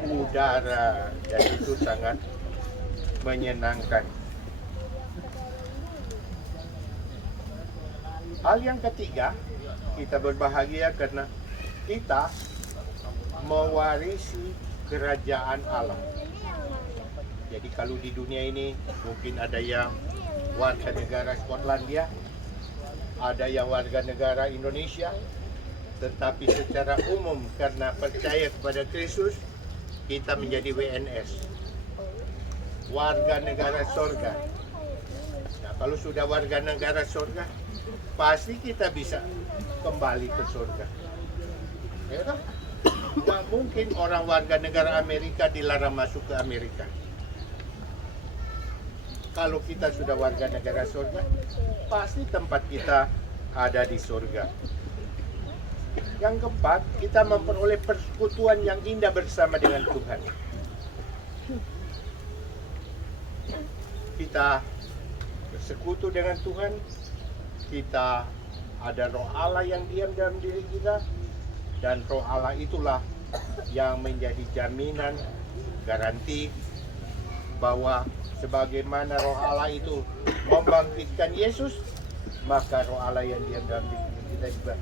udara, dan itu sangat menyenangkan. Hal yang ketiga, kita berbahagia karena kita mewarisi kerajaan Allah. Jadi kalau di dunia ini mungkin ada yang warga negara Skotlandia, ada yang warga negara Indonesia, tetapi secara umum karena percaya kepada Kristus, kita menjadi WNS, warga negara surga. Nah, kalau sudah warga negara surga, pasti kita bisa kembali ke surga. Ya kan? Nggak mungkin orang warga negara Amerika dilarang masuk ke Amerika. Kalau kita sudah warga negara surga, pasti tempat kita ada di surga. Yang keempat, kita memperoleh persekutuan yang indah bersama dengan Tuhan. Kita bersekutu dengan Tuhan, kita ada Roh Allah yang diam dalam diri kita, dan Roh Allah itulah yang menjadi jaminan, garansi bahwa sebagaimana Roh Allah itu membangkitkan Yesus, maka Roh Allah yang diam dalam diri kita juga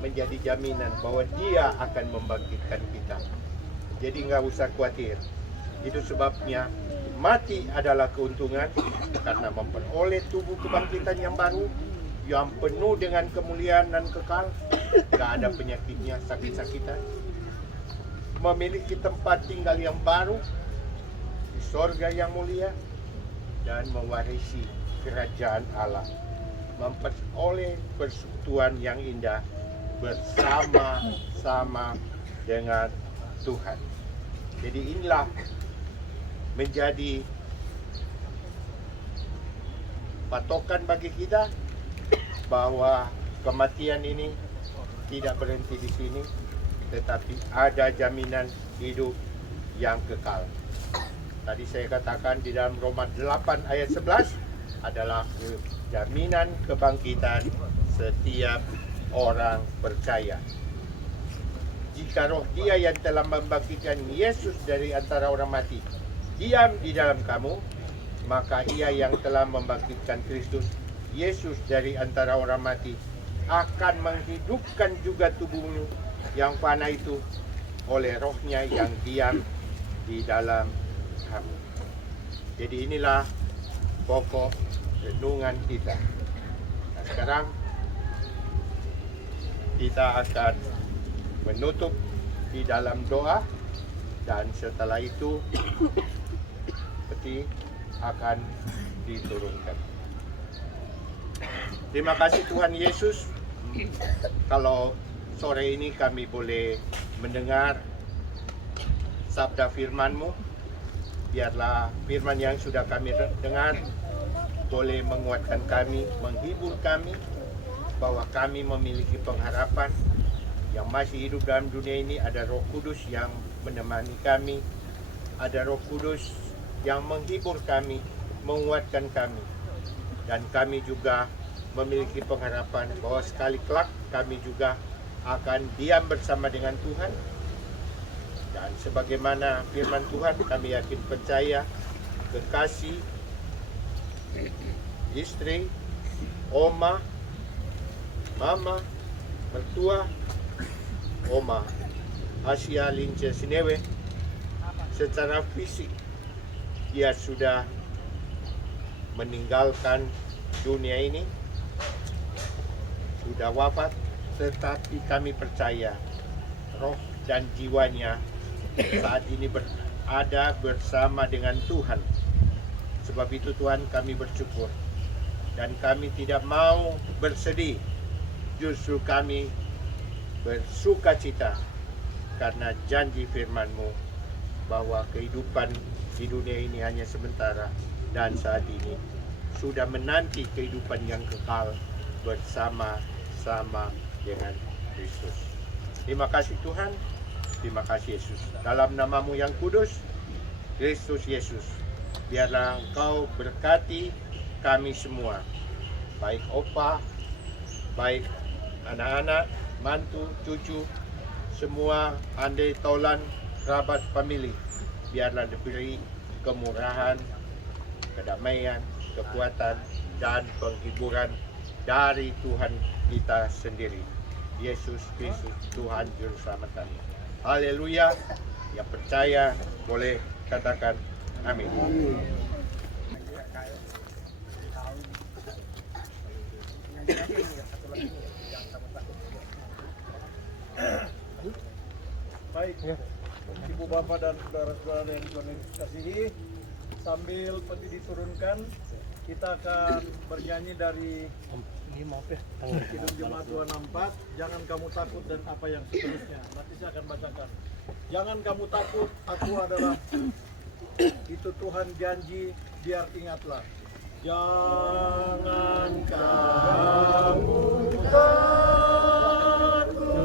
menjadi jaminan bahwa Dia akan membangkitkan kita. Jadi nggak usah khawatir. Itu sebabnya mati adalah keuntungan, karena memperoleh tubuh kebangkitan yang baru, yang penuh dengan kemuliaan dan kekal, nggak ada penyakitnya, sakit-sakitan, memiliki tempat tinggal yang baru di sorga yang mulia, dan mewarisi kerajaan Allah, memperoleh persekutuan yang indah bersama-sama dengan Tuhan. Jadi inilah menjadi patokan bagi kita bahwa kematian ini tidak berhenti di sini, tetapi ada jaminan hidup yang kekal. Tadi saya katakan di dalam Roma 8 ayat 11 adalah jaminan kebangkitan setiap orang percaya. Jika roh Dia yang telah membangkitkan Yesus dari antara orang mati diam di dalam kamu, maka Ia yang telah membangkitkan Kristus Yesus dari antara orang mati akan menghidupkan juga tubuhmu yang fana itu oleh Roh-Nya yang diam di dalam kamu. Jadi inilah pokok renungan kita. Nah, sekarang kita akan menutup di dalam doa, dan setelah itu peti akan diturunkan. Terima kasih Tuhan Yesus, kalau sore ini kami boleh mendengar sabda firman-Mu. Biarlah firman yang sudah kami dengar boleh menguatkan kami, menghibur kami, bahwa kami memiliki pengharapan yang masih hidup dalam dunia ini. Ada Roh Kudus yang menemani kami, ada Roh Kudus yang menghibur kami, menguatkan kami, dan kami juga memiliki pengharapan bahwa sekali kelak kami juga akan diam bersama dengan Tuhan. Dan sebagaimana firman Tuhan, kami yakin percaya kekasih, istri, oma, mama, mertua, oma Asia Lince Sinewe, secara fisik dia sudah meninggalkan dunia ini, sudah wafat, tetapi kami percaya roh dan jiwanya saat ini berada bersama dengan Tuhan. Sebab itu Tuhan, kami bersyukur dan kami tidak mau bersedih, justru kami bersuka cita karena janji firman-Mu bahwa kehidupan di dunia ini hanya sementara, dan saat ini sudah menanti kehidupan yang kekal bersama-sama dengan Kristus. Terima kasih Tuhan, terima kasih Yesus. Dalam nama-Mu yang kudus, Kristus Yesus, biarlah Engkau berkati kami semua, baik opa, baik anak-anak, mantu, cucu, semua andai taulan, kerabat, famili. Biarlah diberi kemurahan, kedamaian, kekuatan, dan penghiburan dari Tuhan kita sendiri, Yesus Kristus, Tuhan Juru Selamat kami. Haleluya. Yang percaya boleh katakan amin. Baik, Ibu Bapak dan saudara-saudara yang Tuhan kasihi, sambil peti diturunkan, kita akan bernyanyi dari Kidung Jemaat 264, Jangan Kamu Takut dan apa yang seterusnya. Nanti saya akan bacakan. Jangan kamu takut, aku adalah itu Tuhan janji, biar ingatlah. Jangan kamu takut, aku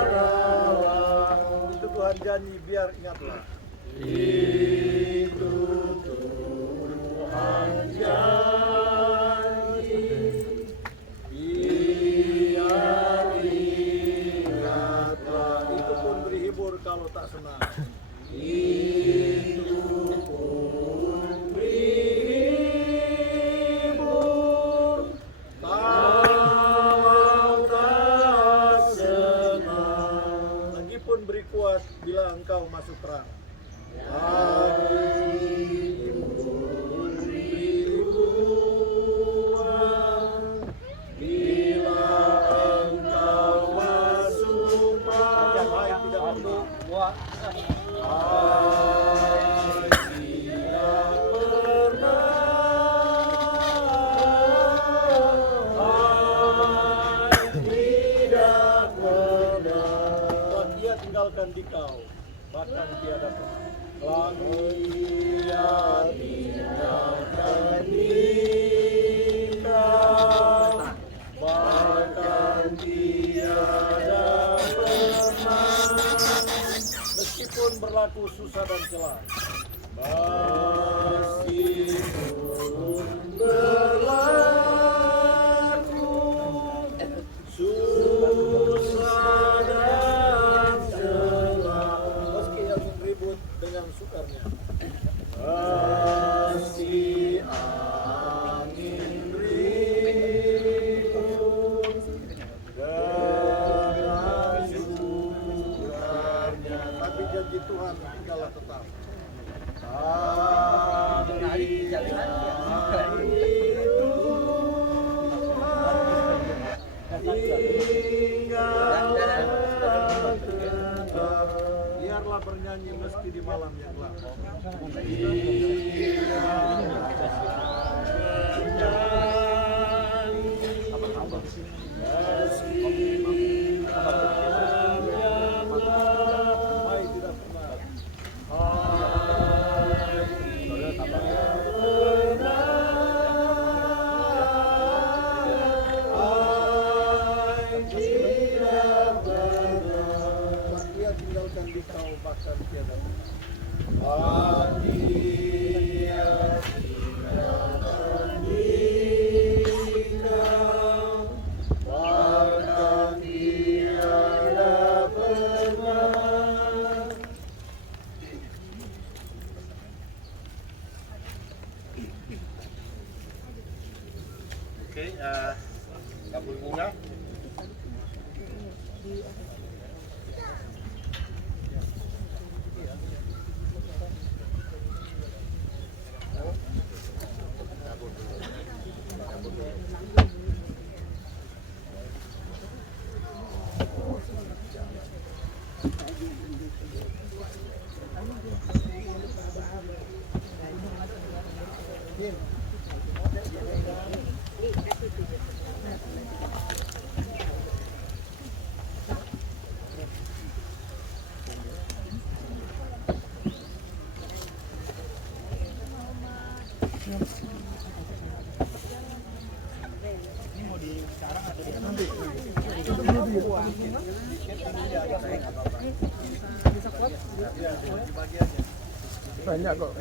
adalah itu Tuhan janji, biar ingatlah. Itu Tuhan janji, biar ingatlah. Itu pun berhibur kalau tak senang. Itu pun berhibur kalau tak senang. Lagipun beri kuat bila engkau masuk perang. Tinggalkan dikau, bahkan tiada pernah. Ia tinggalkan dikau, bahkan tiada pernah. Meskipun berlaku susah dan celah, meskipun berlaku susah dan celah, meski yang ribut dengan sukarnya, meski angin ribut dengan sukarnya, tapi janji Tuhan tinggallah tetap. Biarlah bernyanyi meski di malam yang gelap. Tinggalkan dikau bahkan tiada. Dia tinggalkan dikau bahkan tiada pernah. Oke, kabul bunga. Banyak kok.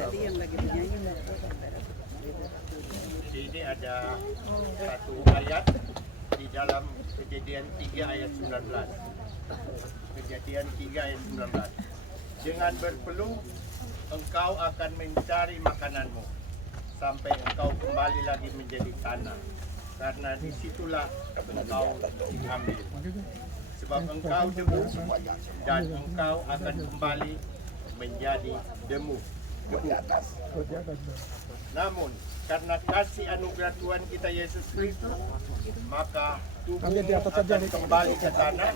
Ini ada satu ayat di dalam Kejadian 3 ayat 19. Kejadian 3 ayat 19. Dengan berpeluh engkau akan mencari makananmu sampai engkau kembali lagi menjadi tanah, karena disitulah engkau diambil. Sebab engkau debu dan engkau akan kembali menjadi demu. Namun karena kasih anugerah Tuhan kita Yesus Kristus, maka tubuhmu akan kembali ke tanah,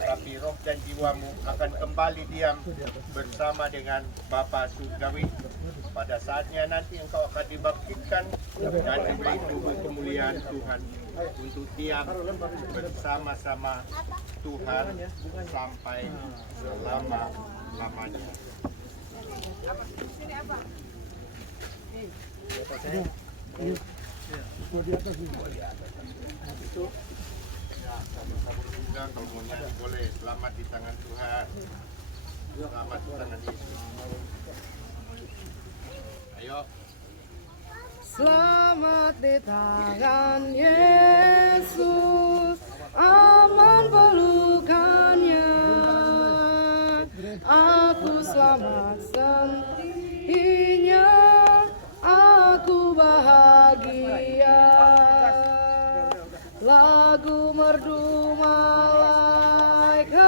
tapi roh dan jiwamu akan kembali diam bersama dengan Bapa Surgawi. Pada saatnya nanti engkau akan dibaptiskan dan diberi tubuh kemuliaan Tuhan untuk diam bersama-sama Tuhan sampai selama-lamanya. Sabun-sabun juga kalau mau nyanyi boleh. Selamat di tangan Tuhan. Selamat di tangan Yesus. Ayo. Selamat di tangan Yesus, aman pelukannya. Aku selamat sentinya, aku bahagia. Lagu merdu malaikat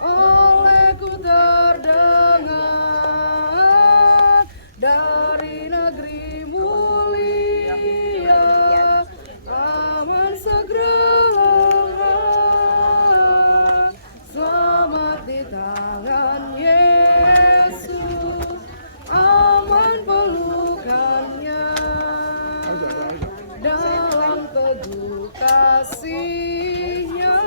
olehku terdengar dari negeri mulia, aman segera. Selamat di tangan Yesus, aman pelukannya. Dalam teguh kasih-Nya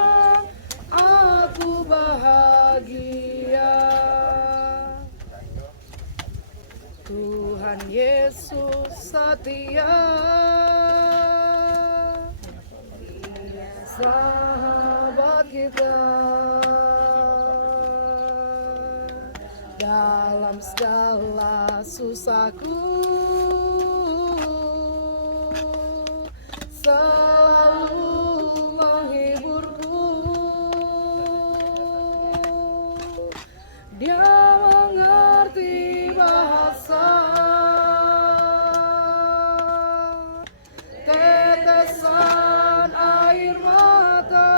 aku bahagia. Tuhan Yesus setia, sahabat kita. Dalam segala susahku selalu menghiburku. Dia mengerti bahasa tetesan air mata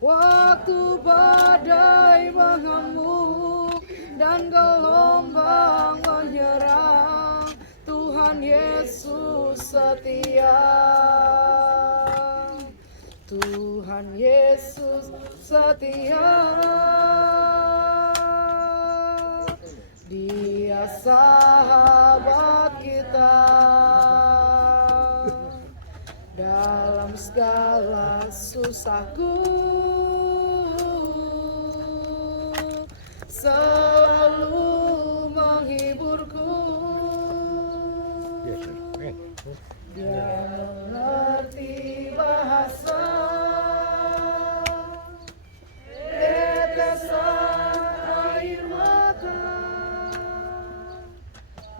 waktu badai mengamuk dan gelombang menyerang. Tuhan Yesus setia, Tuhan Yesus setia. Dia sahabat kita dalam segala susahku, selalu menghiburku. Dia mengerti bahasa tetesan air mata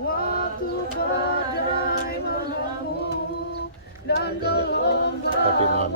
waktu badai mengamuk dan gelombang